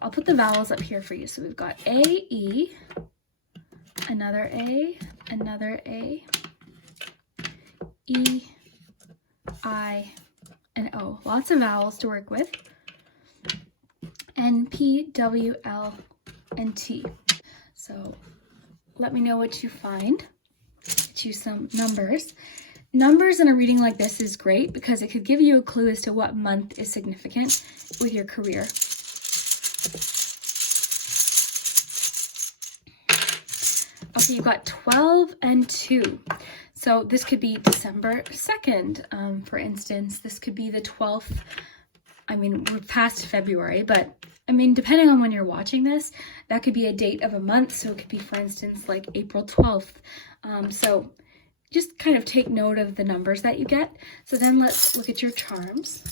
I'll put the vowels up here for you. So we've got A, E, another A, E, I, and O. Lots of vowels to work with. N, P, W, L, and T. So let me know what you find. Get you some numbers. Numbers in a reading like this is great because it could give you a clue as to what month is significant with your career. Okay, you've got 12 and 2. So this could be December 2nd, for instance. This could be the 12th. I mean, we're past February, but I mean, depending on when you're watching this, that could be a date of a month. So it could be, for instance, like April 12th. So just kind of take note of the numbers that you get. So then let's look at your charms.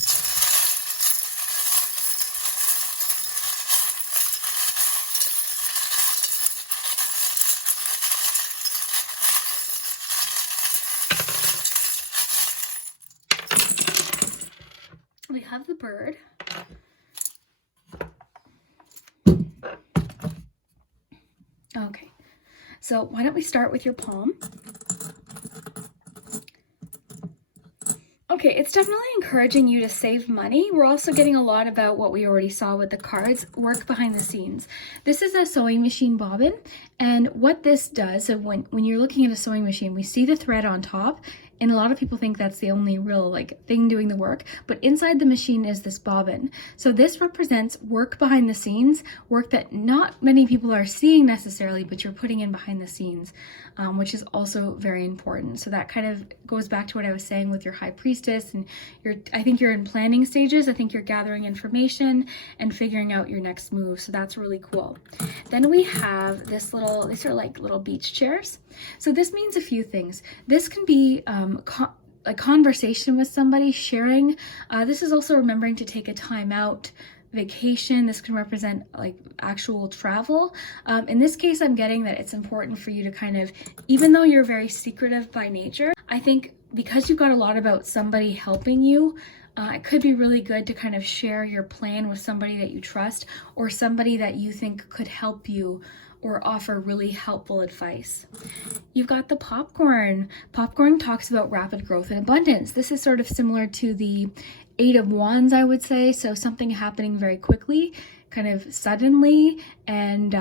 We have the bird. Okay, so why don't we start with your palm? Okay, it's definitely encouraging you to save money. We're also getting a lot about what we already saw with the cards, work behind the scenes. This is a sewing machine bobbin, and what this does, so when you're looking at a sewing machine, we see the thread on top, and a lot of people think that's the only real thing doing the work, but inside the machine is this bobbin. So this represents work behind the scenes, work that not many people are seeing necessarily, but you're putting in behind the scenes, which is also very important. So that kind of goes back to what I was saying with your high priestess, and I think you're in planning stages. I think you're gathering information and figuring out your next move. So that's really cool. Then we have these are like little beach chairs. So this means a few things. This can be a conversation with somebody, sharing. This is also remembering to take a time out, vacation. This can represent like actual travel. In this case, I'm getting that it's important for you to kind of, even though you're very secretive by nature, I think because you've got a lot about somebody helping you, it could be really good to kind of share your plan with somebody that you trust or somebody that you think could help you or offer really helpful advice. You've got the popcorn. Popcorn talks about rapid growth and abundance. This is sort of similar to the 8 of Wands, I would say. So something happening very quickly, kind of suddenly, and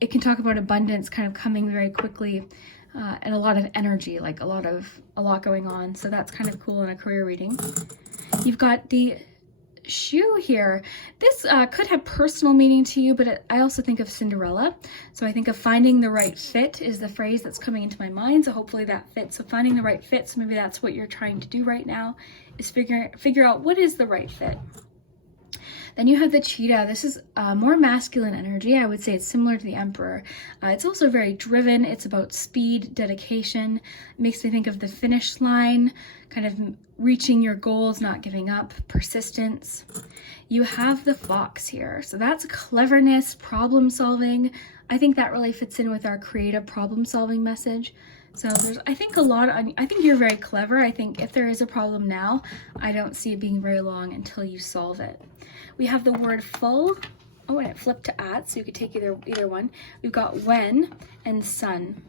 it can talk about abundance kind of coming very quickly, and a lot of energy, like a lot going on. So that's kind of cool in a career reading. You've got the shoe here. This could have personal meaning to you, but I also think of Cinderella. So I think of finding the right fit is the phrase that's coming into my mind. So hopefully that fits. So finding the right fit. So maybe that's what you're trying to do right now, is figure out what is the right fit. Then you have the cheetah. This is more masculine energy. I would say it's similar to the emperor. It's also very driven. It's about speed, dedication. It makes me think of the finish line, kind of reaching your goals, not giving up, persistence. You have the fox here. So that's cleverness, problem solving. I think that really fits in with our creative problem solving message. So I think you're very clever. I think if there is a problem now, I don't see it being very long until you solve it. We have the word full. Oh, and it flipped to at, so you could take either one. We've got when and sun.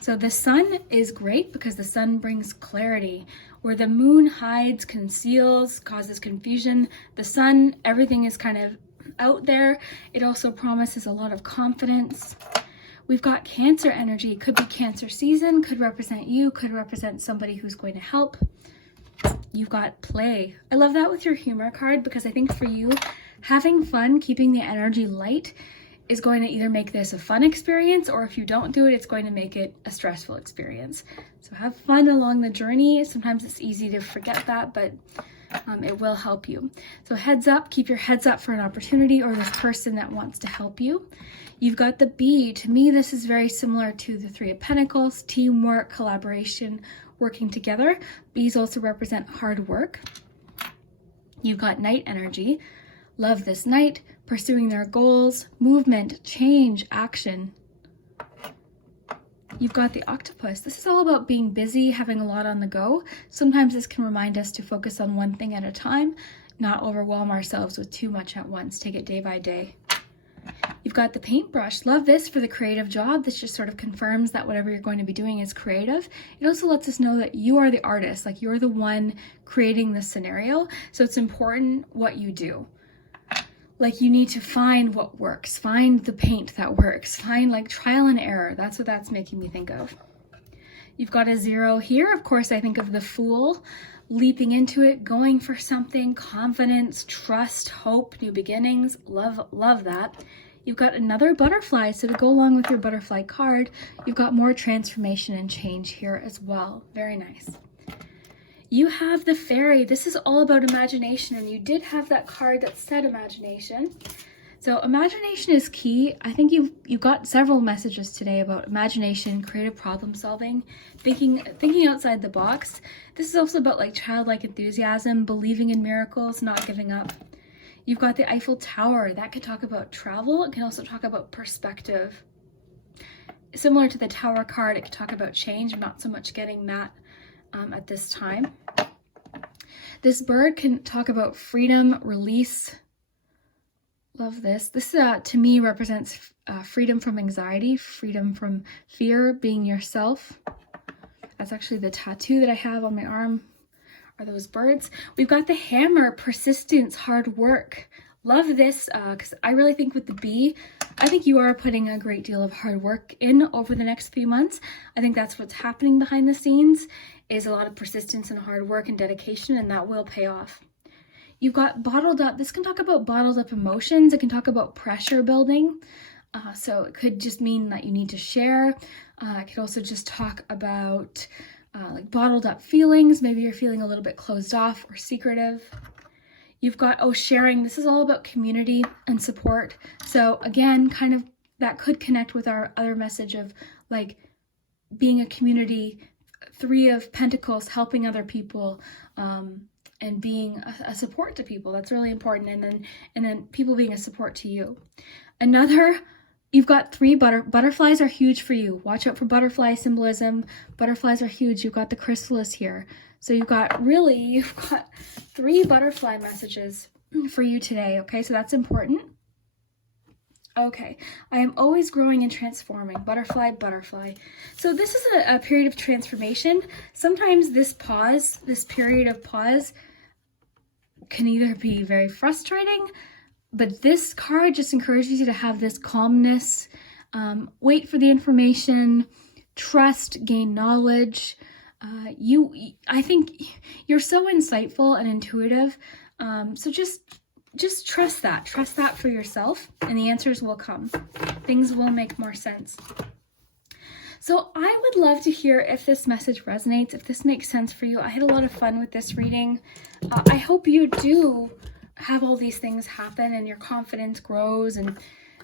So the sun is great because the sun brings clarity. Where the moon hides, conceals, causes confusion, the sun, everything is kind of out there. It also promises a lot of confidence. We've got Cancer energy. Could be Cancer season, could represent you, could represent somebody who's going to help. You've got play. I love that with your humor card because I think for you, having fun, keeping the energy light is going to either make this a fun experience, or if you don't do it, it's going to make it a stressful experience. So have fun along the journey. Sometimes it's easy to forget that, but it will help you. So heads up, keep your heads up for an opportunity or this person that wants to help you. You've got the bee. To me, this is very similar to the 3 of Pentacles, teamwork, collaboration, working together. Bees also represent hard work. You've got night energy. Love this night, pursuing their goals, movement, change, action. You've got the octopus. This is all about being busy, having a lot on the go. Sometimes this can remind us to focus on one thing at a time, not overwhelm ourselves with too much at once. Take it day by day. You've got the paintbrush. Love this for the creative job. This just sort of confirms that whatever you're going to be doing is creative. It also lets us know that you are the artist, like you're the one creating the scenario. So it's important what you do. Like you need to find what works, find the paint that works, find like trial and error. That's what that's making me think of. You've got a 0 here. Of course, I think of the Fool, leaping into it, going for something, confidence, trust, hope, new beginnings. Love that. You've got another butterfly, so to go along with your butterfly card, you've got more transformation and change here as well. Very nice. You have the fairy. This is all about imagination, and you did have that card that said imagination. So imagination is key. I think you got several messages today about imagination, creative problem solving, thinking outside the box. This is also about like childlike enthusiasm, believing in miracles, not giving up. You've got the Eiffel Tower. That could talk about travel. It can also talk about perspective. Similar to the Tower card, it could talk about change. I'm not so much getting that at this time. This bird can talk about freedom, release. Love this. This to me represents freedom from anxiety, freedom from fear, being yourself. That's actually the tattoo that I have on my arm. Are those birds? We've got the hammer, persistence, hard work. Love this because I really think with the bee, I think you are putting a great deal of hard work in over the next few months. I think that's what's happening behind the scenes, is a lot of persistence and hard work and dedication, and that will pay off. You've got bottled up. This can talk about bottled up emotions. It can talk about pressure building. So it could just mean that you need to share. It could also just talk about like bottled up feelings. Maybe you're feeling a little bit closed off or secretive. You've got, sharing. This is all about community and support. So again, kind of that could connect with our other message of like being a community, Three of Pentacles, helping other people, and being a support to people. That's really important. And then people being a support to you. Another, you've got three butterflies are huge for you. Watch out for butterfly symbolism. Butterflies are huge. You've got the chrysalis here. So you've got three butterfly messages for you today. Okay, so that's important. Okay, I am always growing and transforming. Butterfly, butterfly. So this is a period of transformation. Sometimes this period of pause can either be very frustrating, but this card just encourages you to have this calmness, wait for the information, trust, gain knowledge. I think you're so insightful and intuitive. So just trust that for yourself, and the answers will come. Things will make more sense. So I would love to hear if this message resonates, if this makes sense for you. I had a lot of fun with this reading. I hope you do have all these things happen and your confidence grows and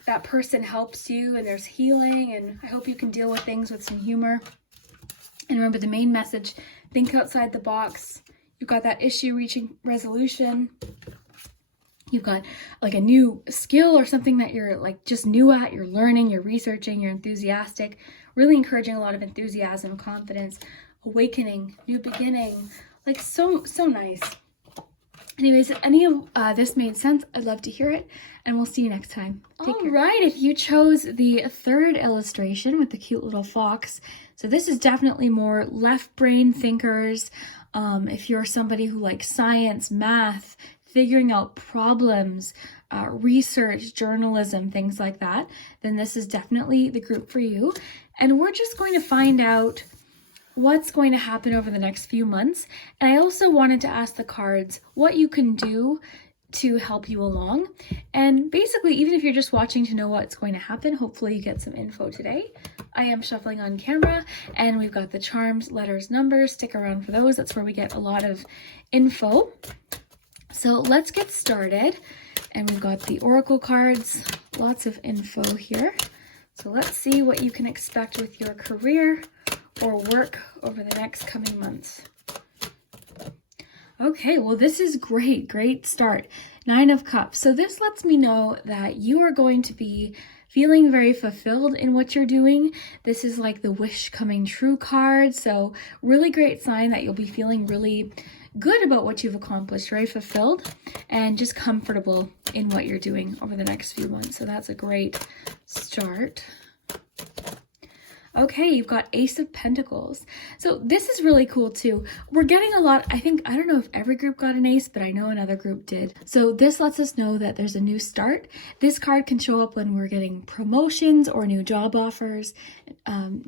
that person helps you and there's healing, and I hope you can deal with things with some humor. And remember the main message, think outside the box. You've got that issue reaching resolution. You've got like a new skill or something that you're like just new at, you're learning, you're researching, you're enthusiastic, really encouraging a lot of enthusiasm, confidence, awakening, new beginning, like so nice. Anyways, if any of this made sense, I'd love to hear it, and we'll see you next time. Take care. All right, if you chose the third illustration with the cute little fox, so this is definitely more left brain thinkers. If you're somebody who likes science, math, figuring out problems, research, journalism, things like that, then this is definitely the group for you. And we're just going to find out what's going to happen over the next few months. And I also wanted to ask the cards what you can do to help you along. And basically, even if you're just watching to know what's going to happen, hopefully you get some info today. I am shuffling on camera, and we've got the charms, letters, numbers. Stick around for those. That's where we get a lot of info. So let's get started. And we've got the oracle cards, lots of info here. So let's see what you can expect with your career or work over the next coming months. Okay, well, this is great start. 9 of Cups. So this lets me know that you are going to be feeling very fulfilled in what you're doing. This is like the wish coming true card. So really great sign that you'll be feeling really good about what you've accomplished, very fulfilled and just comfortable in what you're doing over the next few months. So that's a great start. Okay, you've got Ace of Pentacles. So this is really cool too. We're getting a lot, I don't know if every group got an ace, but I know another group did. So this lets us know that there's a new start. This card can show up when we're getting promotions or new job offers,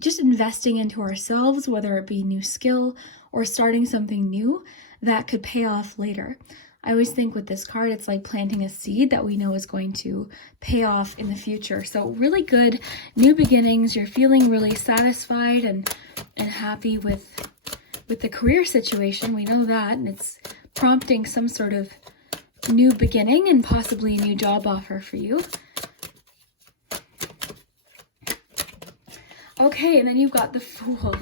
just investing into ourselves, whether it be new skill or starting something new that could pay off later. I always think with this card, it's like planting a seed that we know is going to pay off in the future. So really good new beginnings. You're feeling really satisfied and happy with the career situation. We know that, and it's prompting some sort of new beginning and possibly a new job offer for you. Okay, and then you've got the Fool.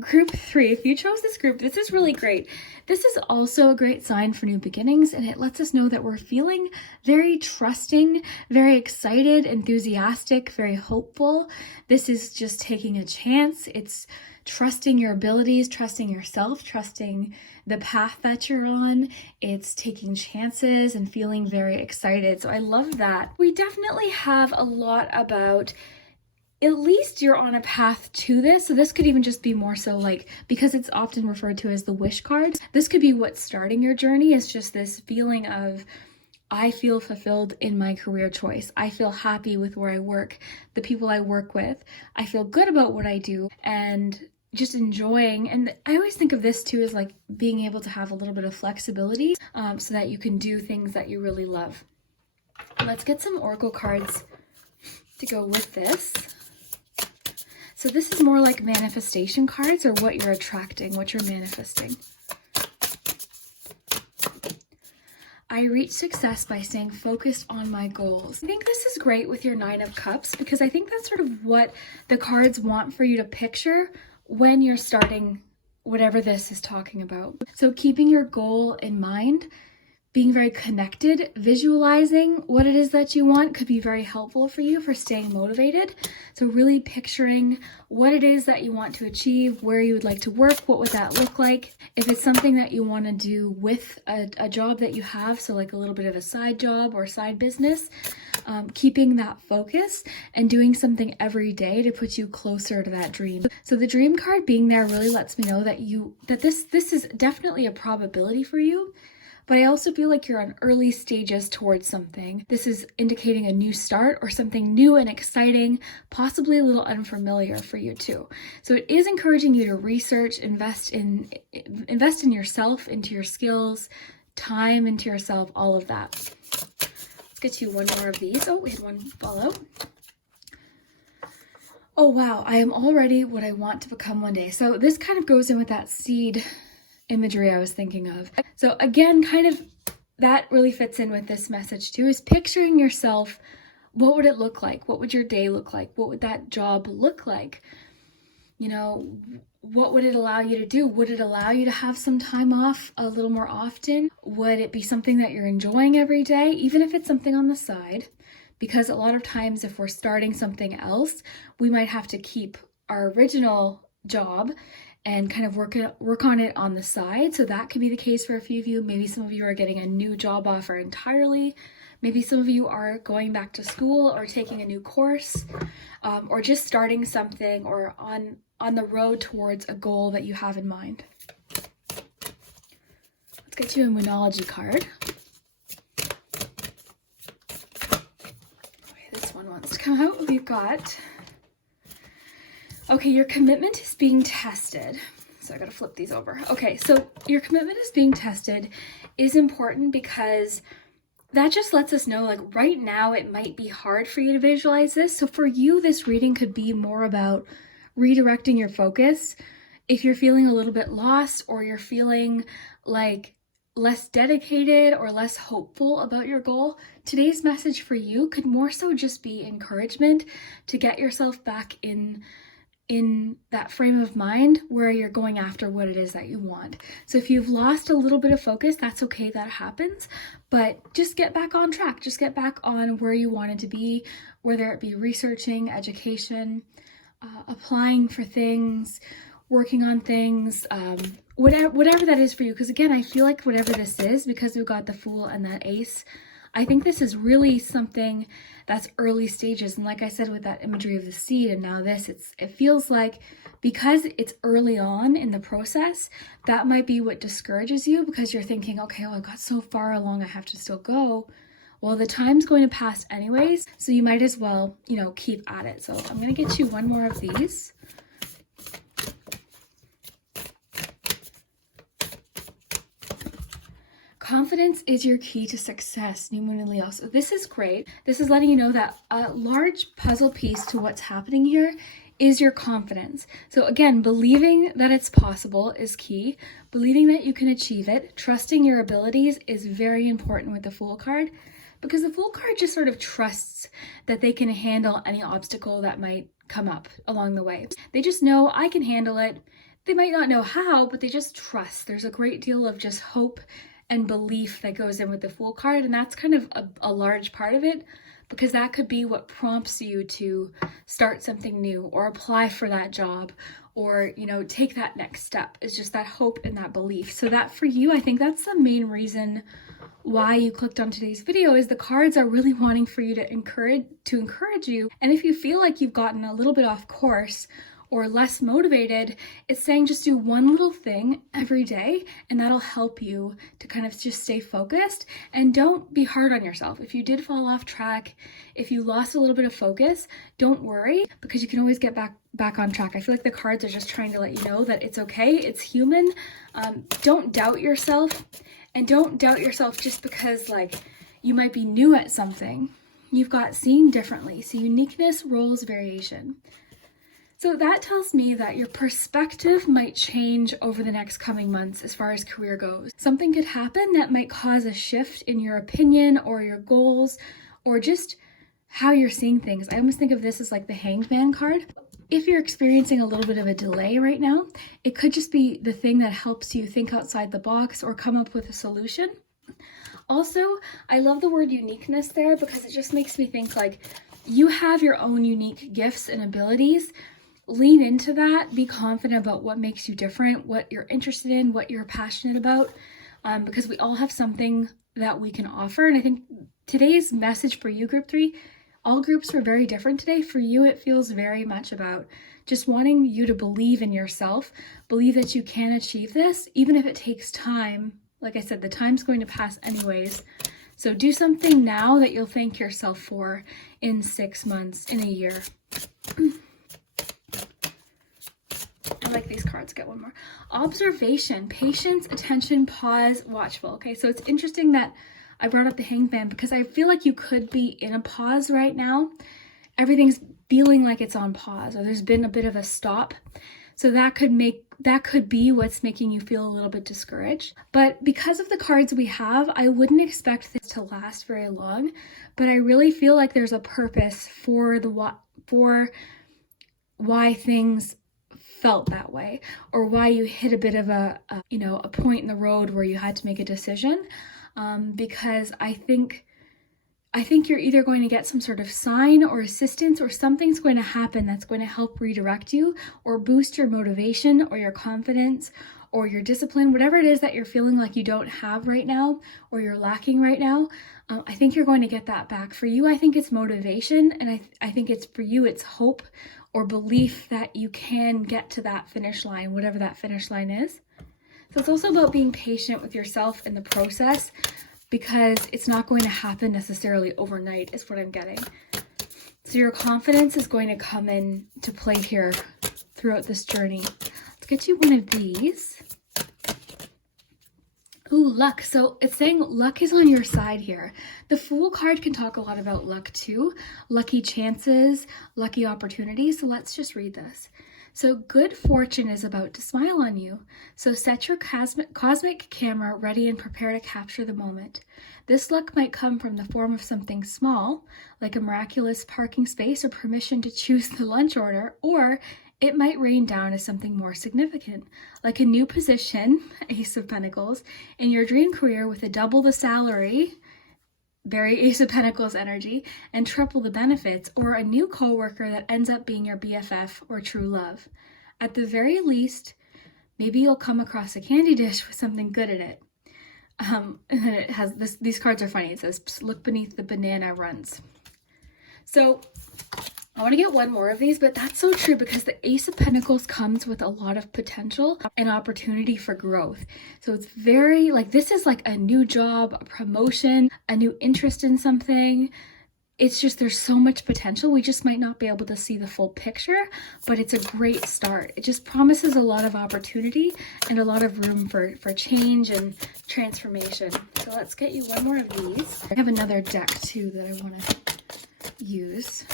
Group 3, if you chose this group, this is really great. This is also a great sign for new beginnings, and it lets us know that we're feeling very trusting, very excited, enthusiastic, very hopeful. This is just taking a chance. It's trusting your abilities, trusting yourself, trusting the path that you're on. It's taking chances and feeling very excited. So I love that. We definitely have a lot about at least you're on a path to this. So this could even just be more so like, because it's often referred to as the wish card, this could be what's starting your journey, is just this feeling of, I feel fulfilled in my career choice. I feel happy with where I work, the people I work with. I feel good about what I do and just enjoying. And I always think of this too as like being able to have a little bit of flexibility so that you can do things that you really love. Let's get some oracle cards to go with this. So this is more like manifestation cards, or what you're attracting, what you're manifesting. I reach success by staying focused on my goals. I think this is great with your 9 of Cups, because I think that's sort of what the cards want for you to picture when you're starting whatever this is talking about. So keeping your goal in mind, being very connected, visualizing what it is that you want could be very helpful for you for staying motivated. So really picturing what it is that you want to achieve, where you would like to work, what would that look like? If it's something that you want to do with a job that you have, so like a little bit of a side job or side business, keeping that focus and doing something every day to put you closer to that dream. So the dream card being there really lets me know that this is definitely a probability for you. But I also feel like you're on early stages towards something. This is indicating a new start or something new and exciting, possibly a little unfamiliar for you too. So it is encouraging you to research, invest in yourself, into your skills, time into yourself, all of that. Let's get you one more of these. Oh, we had one fall out. Oh wow, I am already what I want to become one day. So this kind of goes in with that seed imagery I was thinking of. So again, kind of that really fits in with this message too, is picturing yourself. What would it look like? What would your day look like? What would that job look like? You know, what would it allow you to do? Would it allow you to have some time off a little more often? Would it be something that you're enjoying every day, even if it's something on the side? Because a lot of times if we're starting something else, we might have to keep our original job and kind of work on it on the side. So that could be the case for a few of you. Maybe some of you are getting a new job offer entirely. Maybe some of you are going back to school or taking a new course, or just starting something, or on the road towards a goal that you have in mind. Let's get you a Moonology card. Okay, this one wants to come out. We've got, okay, your commitment is being tested. So I gotta flip these over. Okay, so your commitment is being tested is important because that just lets us know, like right now it might be hard for you to visualize this. So for you, this reading could be more about redirecting your focus. If you're feeling a little bit lost, or you're feeling like less dedicated or less hopeful about your goal, today's message for you could more so just be encouragement to get yourself back in that frame of mind where you're going after what it is that you want. So if you've lost a little bit of focus, that's okay, that happens, but just get back on track. Just get back on where you wanted to be, whether it be researching, education, applying for things, working on things, whatever that is for you. Because again, I feel like whatever this is, because we've got the Fool and that Ace, I think this is really something that's early stages. And like I said, with that imagery of the seed and now this, it feels like because it's early on in the process, that might be what discourages you, because you're thinking, okay, well, I got so far along, I have to still go. Well, the time's going to pass anyways, so you might as well, keep at it. So I'm going to get you one more of these. Confidence is your key to success, New Moon and Leo. So this is great. This is letting you know that a large puzzle piece to what's happening here is your confidence. So again, believing that it's possible is key. Believing that you can achieve it. Trusting your abilities is very important with the Fool card, because the Fool card just sort of trusts that they can handle any obstacle that might come up along the way. They just know, I can handle it. They might not know how, but they just trust. There's a great deal of just hope and belief that goes in with the Fool card, and that's kind of a large part of it, because that could be what prompts you to start something new or apply for that job or, you know, take that next step. It's just that hope and that belief. So that for you, I think that's the main reason why you clicked on today's video, is the cards are really wanting for you to encourage you. And if you feel like you've gotten a little bit off course or less motivated, it's saying just do one little thing every day, and that'll help you to kind of just stay focused, and don't be hard on yourself. If you did fall off track, if you lost a little bit of focus, don't worry, because you can always get back on track. I feel like the cards are just trying to let you know that it's okay, it's human. Don't doubt yourself, and don't doubt yourself just because like you might be new at something. You've got seen differently. So uniqueness, roles, variation. So that tells me that your perspective might change over the next coming months as far as career goes. Something could happen that might cause a shift in your opinion or your goals or just how you're seeing things. I almost think of this as like the Hanged Man card. If you're experiencing a little bit of a delay right now, it could just be the thing that helps you think outside the box or come up with a solution. Also, I love the word uniqueness there, because it just makes me think like you have your own unique gifts and abilities. Lean into that, be confident about what makes you different, what you're interested in, what you're passionate about, because we all have something that we can offer. And I think today's message for you, Group 3, all groups were very different today. For you, it feels very much about just wanting you to believe in yourself, believe that you can achieve this, even if it takes time. Like I said, the time's going to pass anyways. So do something now that you'll thank yourself for in 6 months, in a year. I like these cards. Get one more. Observation, patience, attention, pause, watchful. Okay, so it's interesting that I brought up the Hanged Man, because I feel like you could be in a pause right now. Everything's feeling like it's on pause, or there's been a bit of a stop. So that could be what's making you feel a little bit discouraged. But because of the cards we have, I wouldn't expect this to last very long. But I really feel like there's a purpose for why things felt that way, or why you hit a bit of a point in the road where you had to make a decision, because I think you're either going to get some sort of sign or assistance, or something's going to happen that's going to help redirect you or boost your motivation or your confidence or your discipline, whatever it is that you're feeling like you don't have right now or you're lacking right now. I think you're going to get that back. For you, I think it's motivation, and I think it's for you, it's hope or belief that you can get to that finish line, whatever that finish line is. So it's also about being patient with yourself in the process, because it's not going to happen necessarily overnight, is what I'm getting. So your confidence is going to come into play here throughout this journey. Let's get you one of these. Ooh, luck. So it's saying luck is on your side here. The Fool card can talk a lot about luck too. Lucky chances, lucky opportunities. So let's just read this. So good fortune is about to smile on you. So set your cosmic camera ready and prepare to capture the moment. This luck might come from the form of something small, like a miraculous parking space or permission to choose the lunch order, or it might rain down as something more significant, like a new position, Ace of Pentacles, in your dream career with a double the salary, very Ace of Pentacles energy, and triple the benefits, or a new coworker that ends up being your BFF or true love. At the very least, maybe you'll come across a candy dish with something good in it. And then it has these cards are funny. It says, look beneath the banana runs. So I want to get one more of these, but that's so true, because the Ace of Pentacles comes with a lot of potential and opportunity for growth. So it's very like, this is like a new job, a promotion, a new interest in something, it's just, there's so much potential. We just might not be able to see the full picture, but it's a great start. It just promises a lot of opportunity and a lot of room for change and transformation. So let's get you one more of these. I have another deck too that I want to use.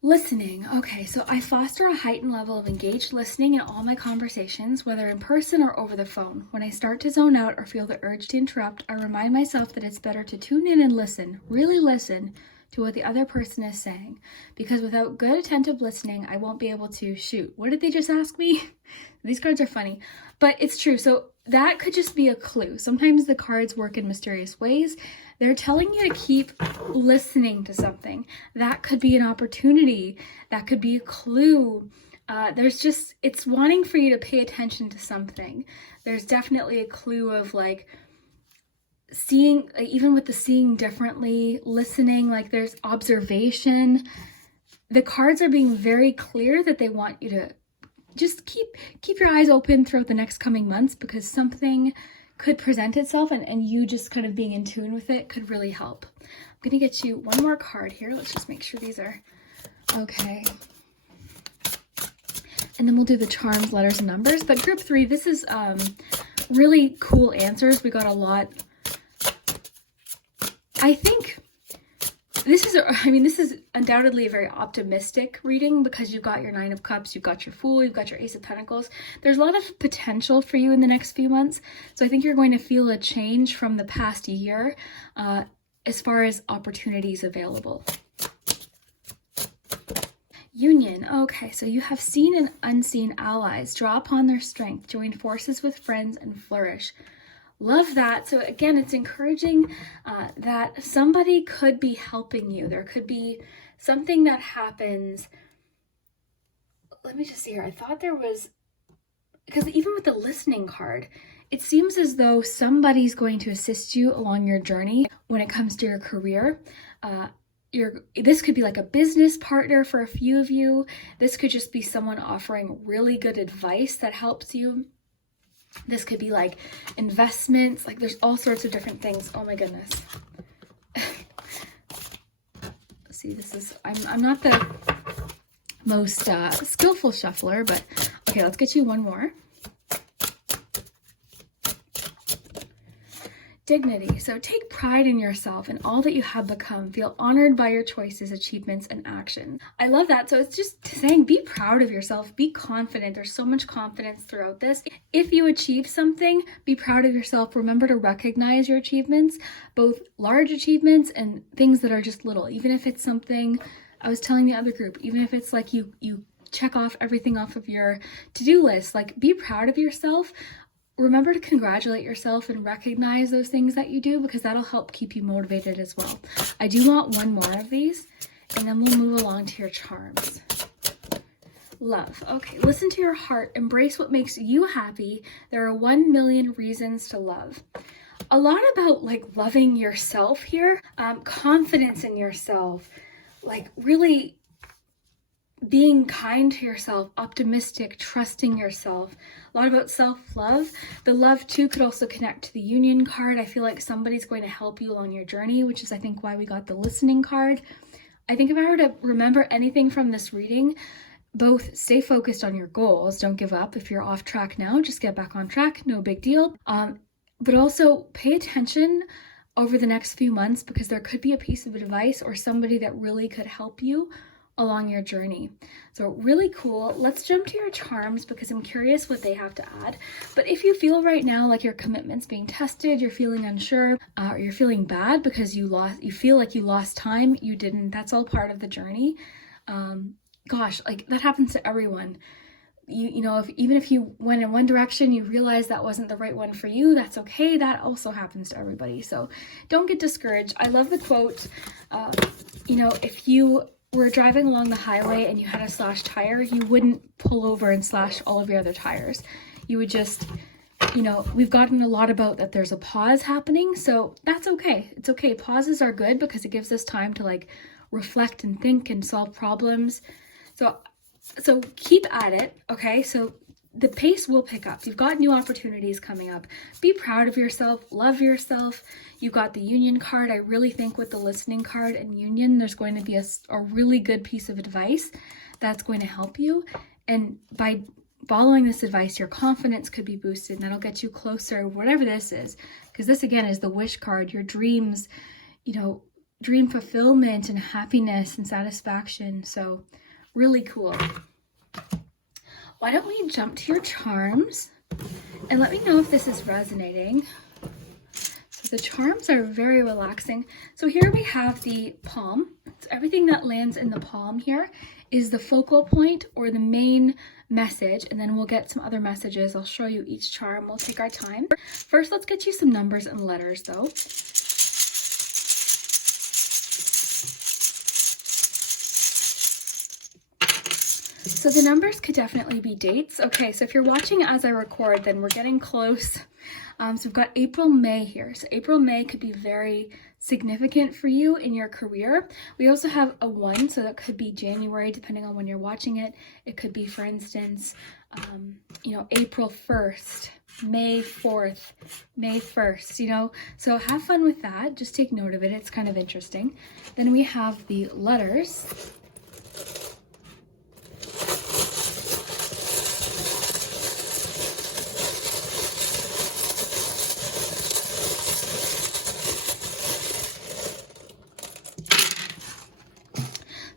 Listening. Okay, so I foster a heightened level of engaged listening in all my conversations, whether in person or over the phone. When I start to zone out or feel the urge to interrupt, I remind myself that it's better to tune in and listen, really listen to what the other person is saying. Because without good attentive listening, I won't be able to shoot. What did they just ask me? These cards are funny, but it's true. So that could just be a clue. Sometimes the cards work in mysterious ways. They're telling you to keep listening to something. That could be an opportunity. That could be a clue. It's wanting for you to pay attention to something. There's definitely a clue of like seeing, even with the seeing differently, listening, like there's observation. The cards are being very clear that they want you to just keep your eyes open throughout the next coming months, because something could present itself, and you just kind of being in tune with it could really help. I'm gonna get you one more card here. Let's just make sure these are okay. And then we'll do the charms, letters, and numbers. But group 3, this is really cool answers. We got a lot. I think this is undoubtedly a very optimistic reading, because you've got your 9 of Cups, you've got your Fool, you've got your Ace of Pentacles. There's a lot of potential for you in the next few months. So I think you're going to feel a change from the past year as far as opportunities available. Union. Okay, so you have seen and unseen allies. Draw upon their strength. Join forces with friends and flourish. Love that. So again, it's encouraging that somebody could be helping you. There could be something that happens. Let me just see here. I thought there was, because even with the listening card, it seems as though somebody's going to assist you along your journey when it comes to your career. This could be like a business partner for a few of you. This could just be someone offering really good advice that helps you. This could be like investments, like there's all sorts of different things. Oh my goodness. See, I'm not the most skillful shuffler, but okay, let's get you one more. Dignity. So take pride in yourself and all that you have become. Feel honored by your choices, achievements, and actions. I love that. So it's just saying be proud of yourself. Be confident. There's so much confidence throughout this. If you achieve something, be proud of yourself. Remember to recognize your achievements, both large achievements and things that are just little. Even if it's something, I was telling the other group, even if it's like you check off everything off of your to-do list, like be proud of yourself. Remember to congratulate yourself and recognize those things that you do, because that'll help keep you motivated as well. I do want one more of these, and then we'll move along to your charms. Love. Okay, listen to your heart. Embrace what makes you happy. There are 1 million reasons to love. A lot about like loving yourself here, confidence in yourself, like really being kind to yourself, optimistic, trusting yourself. A lot about self-love. The love too could also connect to the Union card. I feel like somebody's going to help you along your journey, which is I think why we got the listening card. I think if I were to remember anything from this reading, both stay focused on your goals. Don't give up. If you're off track now, just get back on track. No big deal. But also pay attention over the next few months, because there could be a piece of advice or somebody that really could help you along your journey. So really cool. Let's jump to your charms, because I'm curious what they have to add. But if you feel right now like your commitment's being tested, you're feeling unsure, or you're feeling bad because you feel like you lost time, you didn't. That's all part of the journey. Gosh, like that happens to everyone. Even if you went in one direction, you realize that wasn't the right one for you, that's okay. That also happens to everybody. So don't get discouraged. I love the quote, if you were driving along the highway and you had a slashed tire, you wouldn't pull over and slash all of your other tires. You would just, we've gotten a lot about that there's a pause happening, so that's okay. It's okay. Pauses are good because it gives us time to like reflect and think and solve problems. So keep at it, okay? So the pace will pick up. You've got new opportunities coming up. Be proud of yourself, love yourself. You got the union card. I really think with the listening card and union, there's going to be a really good piece of advice that's going to help you. And by following this advice, your confidence could be boosted, and that'll get you closer, whatever this is. Because this, again, is the wish card, your dreams, you know, dream fulfillment and happiness and satisfaction. So really cool. Why don't we jump to your charms and let me know if this is resonating. So the charms are very relaxing. So here we have the palm. So everything that lands in the palm here is the focal point or the main message, and then we'll get some other messages. I'll show you each charm. We'll take our time. First, let's get you some numbers and letters though. So the numbers could definitely be dates. Okay, so if you're watching as I record, then we're getting close. So we've got April, May here. So April, May could be very significant for you in your career. We also have a 1, so that could be January, depending on when you're watching it. It could be, for instance, you know, April 1st, May 4th, May 1st, you know. So have fun with that. Just take note of it. It's kind of interesting. Then we have the letters.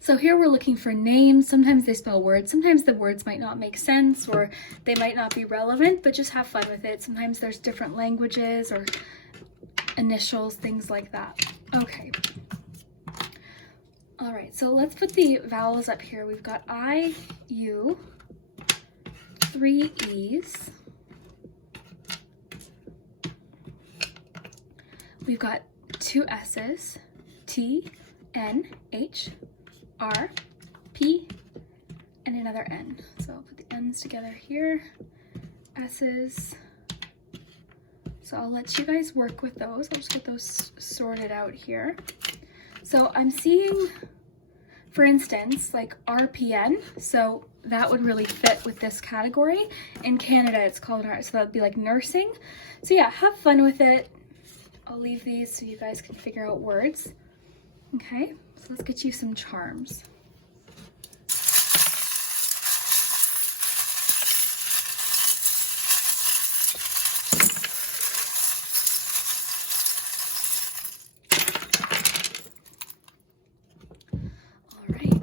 So here we're looking for names. Sometimes they spell words. Sometimes the words might not make sense or they might not be relevant, but just have fun with it. Sometimes there's different languages or initials, things like that. Okay. All right, so let's put the vowels up here. We've got I, U, 3 E's. We've got 2 S's, T, N, H, R, P, and another N. So I'll put the N's together here, S's. So I'll let you guys work with those. I'll just get those sorted out here. So I'm seeing, for instance, like RPN. So that would really fit with this category. In Canada, it's called, so that would be like nursing. So yeah, have fun with it. I'll leave these so you guys can figure out words. Okay, so let's get you some charms. All right.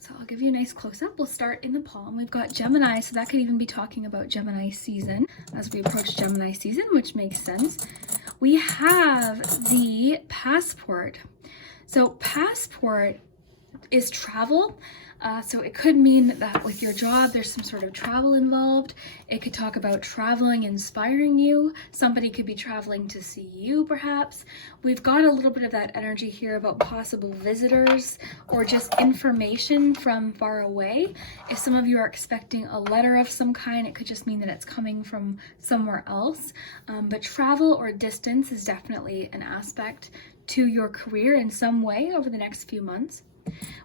So I'll give you a nice close-up. We'll start in the palm. We've got Gemini, so that could even be talking about Gemini season as we approach Gemini season, which makes sense. We have the passport. So passport is travel. So it could mean that with your job, there's some sort of travel involved. It could talk about traveling, inspiring you. Somebody could be traveling to see you, perhaps. We've got a little bit of that energy here about possible visitors or just information from far away. If some of you are expecting a letter of some kind, it could just mean that it's coming from somewhere else. But travel or distance is definitely an aspect to your career in some way over the next few months.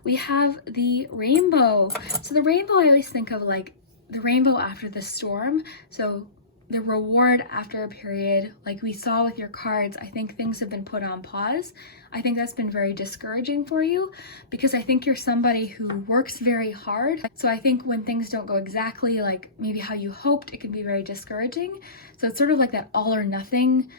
We have the rainbow. So the rainbow, I always think of like the rainbow after the storm. So the reward after a period, like we saw with your cards, I think things have been put on pause. I think that's been very discouraging for you because I think you're somebody who works very hard. So I think when things don't go exactly like maybe how you hoped, it can be very discouraging. So it's sort of like that all or nothing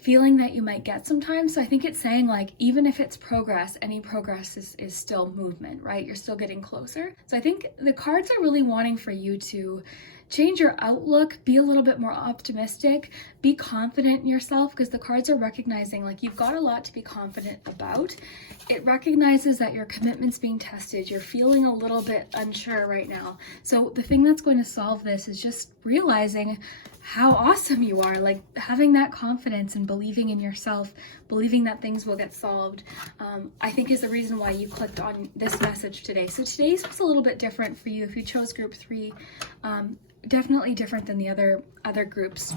feeling that you might get sometimes. So I think it's saying like, even if it's progress, any progress is still movement, right? You're still getting closer. So I think the cards are really wanting for you to change your outlook, be a little bit more optimistic, be confident in yourself, because the cards are recognizing like you've got a lot to be confident about. It recognizes that your commitment's being tested. You're feeling a little bit unsure right now. So the thing that's going to solve this is just realizing how awesome you are, like having that confidence and believing in yourself, believing that things will get solved, I think is the reason why you clicked on this message today. So today's was a little bit different for you if you chose group 3, definitely different than the other groups.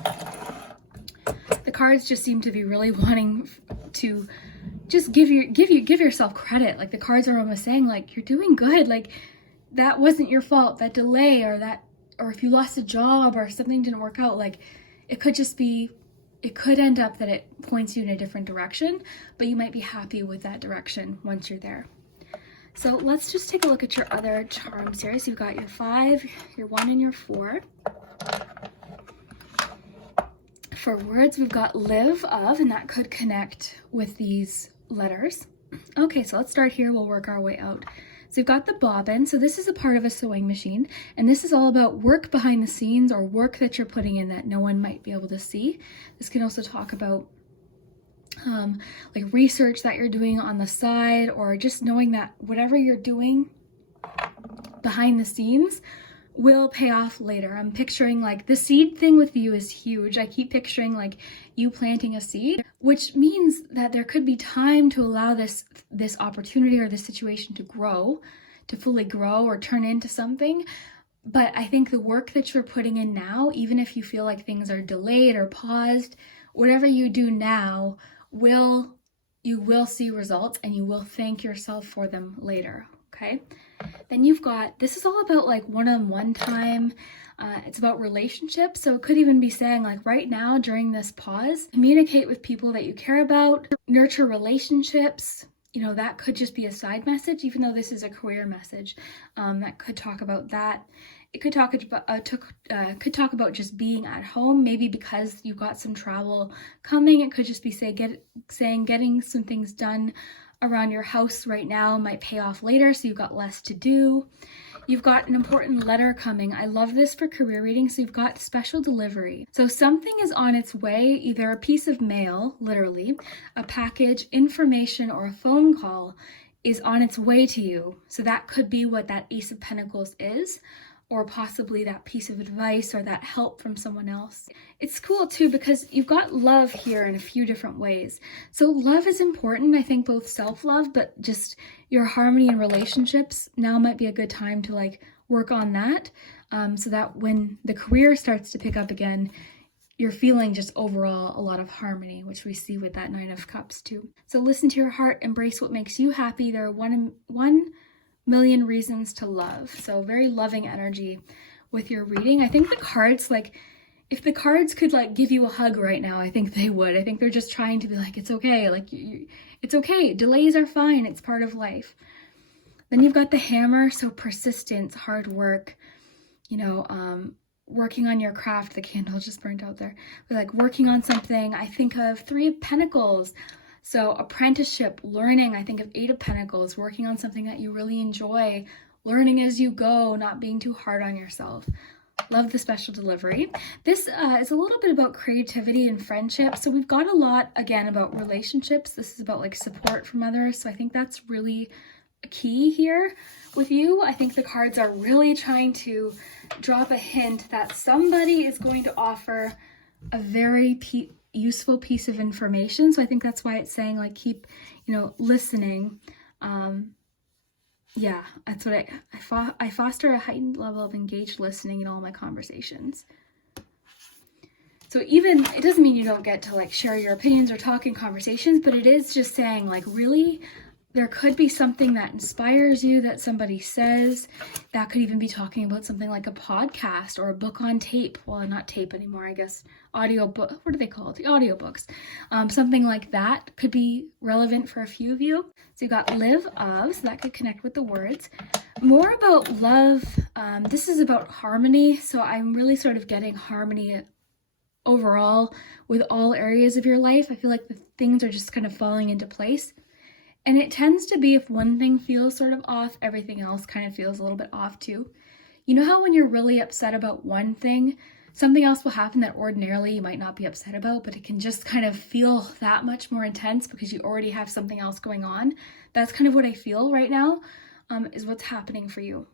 The cards just seem to be really wanting to just give yourself credit. Like the cards are almost saying like, you're doing good. Like that wasn't your fault, that delay, or if you lost a job or something didn't work out, like it could end up that it points you in a different direction, but you might be happy with that direction once you're there. So let's just take a look at your other charms here. So you've got your 5, your 1, and your 4. For words, we've got live, of, and that could connect with these letters. Okay, so let's start here. We'll work our way out. So you've got the bobbin. So this is a part of a sewing machine, and this is all about work behind the scenes, or work that you're putting in that no one might be able to see. This can also talk about like research that you're doing on the side, or just knowing that whatever you're doing behind the scenes will pay off later. I'm picturing like the seed thing with you is huge. I keep picturing like you planting a seed, which means that there could be time to allow this opportunity or this situation to grow, to fully grow or turn into something. But I think the work that you're putting in now, even if you feel like things are delayed or paused, whatever you do now you will see results, and you will thank yourself for them later. Okay. Then you've got, this is all about like one-on-one time. It's about relationships. So it could even be saying like right now during this pause, communicate with people that you care about, nurture relationships. You know, that could just be a side message, even though this is a career message. That could talk about that. It could talk about just being at home, maybe because you've got some travel coming. It could just be saying getting some things done around your house right now might pay off later, so you've got less to do. You've got an important letter coming. I love this for career reading. So you've got special delivery. So something is on its way, either a piece of mail, literally, a package, information, or a phone call is on its way to you. So that could be what that Ace of Pentacles is, or possibly that piece of advice or that help from someone else. It's cool too because you've got love here in a few different ways. So love is important, I think, both self-love, but just your harmony in relationships. Now might be a good time to like work on that, so that when the career starts to pick up again, you're feeling just overall a lot of harmony, which we see with that 9 of Cups too. So listen to your heart, embrace what makes you happy. There are 1 million reasons to love. So very loving energy with your reading. I think the cards, like if the cards could like give you a hug right now, I think they would. I think they're just trying to be like, it's okay. Like it's okay. Delays are fine. It's part of life. Then you've got the Hammer. So persistence, hard work, you know, working on your craft. The candle just burnt out there. But like working on something. I think of 3 of Pentacles. So apprenticeship, learning. I think of 8 of Pentacles, working on something that you really enjoy, learning as you go, not being too hard on yourself. Love the special delivery. This is a little bit about creativity and friendship. So we've got a lot, again, about relationships. This is about like support from others. So I think that's really key here with you. I think the cards are really trying to drop a hint that somebody is going to offer a very useful piece of information. So I think that's why it's saying like keep, you know, listening. Yeah, that's what I foster a heightened level of engaged listening in all my conversations. So even, it doesn't mean you don't get to like share your opinions or talk in conversations, but it is just saying like really there could be something that inspires you that somebody says. That could even be talking about something like a podcast or a book on tape. Well, not tape anymore, I guess. Audio book. What are they called? The audiobooks. Something like that could be relevant for a few of you. So you got live of, so that could connect with the words. More about love. This is about harmony. So I'm really sort of getting harmony overall with all areas of your life. I feel like the things are just kind of falling into place. And it tends to be if one thing feels sort of off, everything else kind of feels a little bit off too. You know how when you're really upset about one thing, something else will happen that ordinarily you might not be upset about, but it can just kind of feel that much more intense because you already have something else going on. That's kind of what I feel right now, is what's happening for you.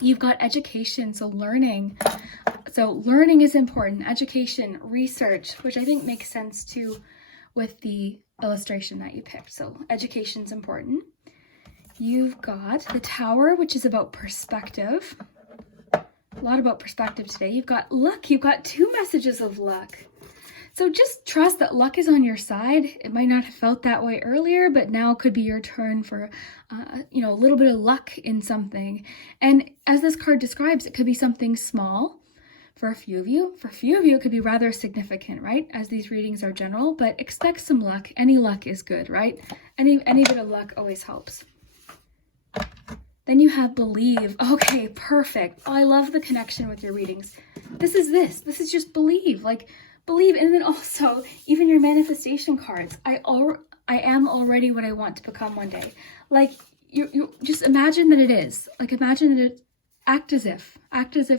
You've got education, so learning. So learning is important. Education, research, which I think makes sense too with the illustration that you picked. So education's important. You've got the Tower, which is about perspective. A lot about perspective today. You've got luck. You've got 2 messages of luck. So just trust that luck is on your side. It might not have felt that way earlier, but now could be your turn for, you know, a little bit of luck in something. And as this card describes, it could be something small for a few of you. For a few of you, it could be rather significant, right? As these readings are general, but expect some luck. Any luck is good, right? Any bit of luck always helps. Then you have believe. Okay, perfect. Oh, I love the connection with your readings. This is just believe, like believe. And then also even your manifestation cards. I am already what I want to become one day. Like you just imagine that it is. Like imagine that it, act as if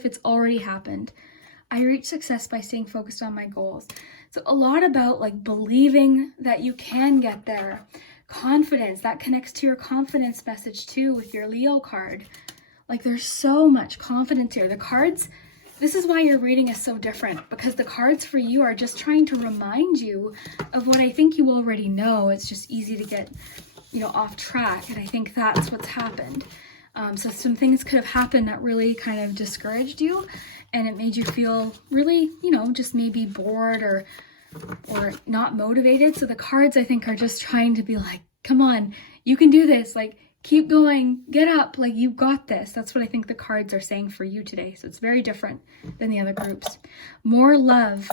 it's already happened. I reach success by staying focused on my goals. So a lot about like believing that you can get there. Confidence, that connects to your confidence message too with your Leo card. Like there's so much confidence here. The cards, this is why your reading is so different, because the cards for you are just trying to remind you of what I think you already know. It's just easy to get, you know, off track. And I think that's what's happened. So some things could have happened that really kind of discouraged you, and it made you feel really, you know, just maybe bored or not motivated. So the cards, I think, are just trying to be like, come on, you can do this. Like, keep going, get up, like you got this. That's what I think the cards are saying for you today. So it's very different than the other groups. More love.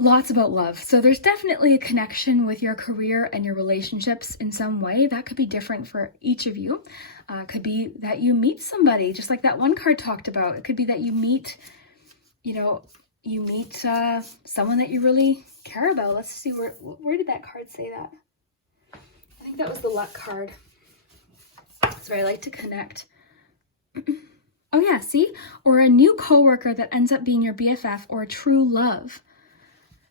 Lots about love. So there's definitely a connection with your career and your relationships in some way. That could be different for each of you. Could be that you meet somebody, just like that one card talked about. It could be that you meet, you know, someone that you really care about. Let's see, where did that card say that? I think that was the luck card. So I like to connect. Oh yeah, see? Or a new coworker that ends up being your BFF, or a true love.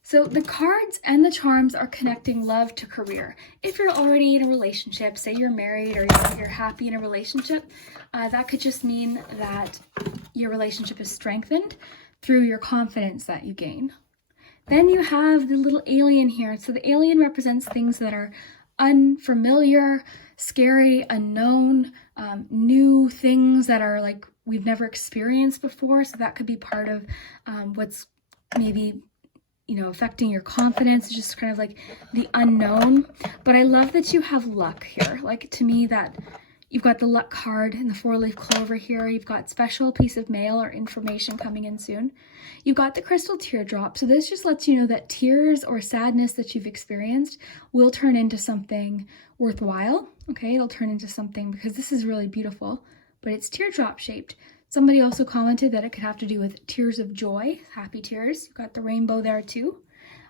So the cards and the charms are connecting love to career. If you're already in a relationship, say you're married or you're happy in a relationship, that could just mean that your relationship is strengthened through your confidence that you gain. Then you have the little alien here. So the alien represents things that are unfamiliar, scary, unknown, new things that are like we've never experienced before. So that could be part of what's maybe, you know, affecting your confidence. It's just kind of like the unknown. But I love that you have luck here. Like, to me, that you've got the luck card and the 4-leaf clover here. You've got special piece of mail or information coming in soon. You've got the crystal teardrop. So this just lets you know that tears or sadness that you've experienced will turn into something worthwhile. Okay, it'll turn into something, because this is really beautiful, but it's teardrop shaped. Somebody also commented that it could have to do with tears of joy, happy tears. You've got the rainbow there too.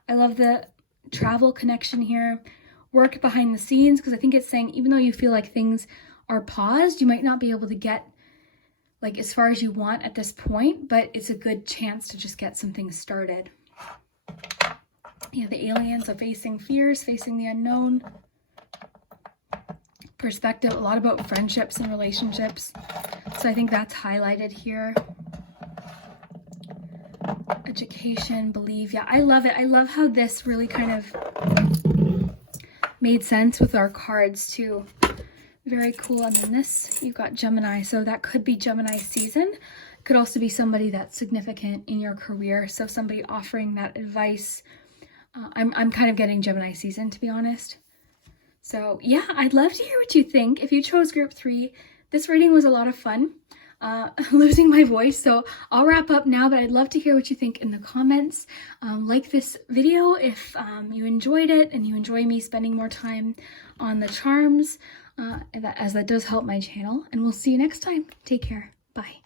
I love the travel connection here. Work behind the scenes, because I think it's saying even though you feel like things are paused, you might not be able to get like as far as you want at this point, but it's a good chance to just get some things started. Yeah, the aliens are facing fears, facing the unknown. Perspective, a lot about friendships and relationships. So I think that's highlighted here. Education, believe. Yeah, I love it. I love how this really kind of made sense with our cards too. Very cool. And then this, you've got Gemini. So that could be Gemini season. Could also be somebody that's significant in your career. So somebody offering that advice. I'm kind of getting Gemini season, to be honest. So yeah, I'd love to hear what you think. If you chose group 3, this reading was a lot of fun. Losing my voice, so I'll wrap up now, but I'd love to hear what you think in the comments. Like this video if you enjoyed it and you enjoy me spending more time on the charms, as that does help my channel. And we'll see you next time. Take care. Bye.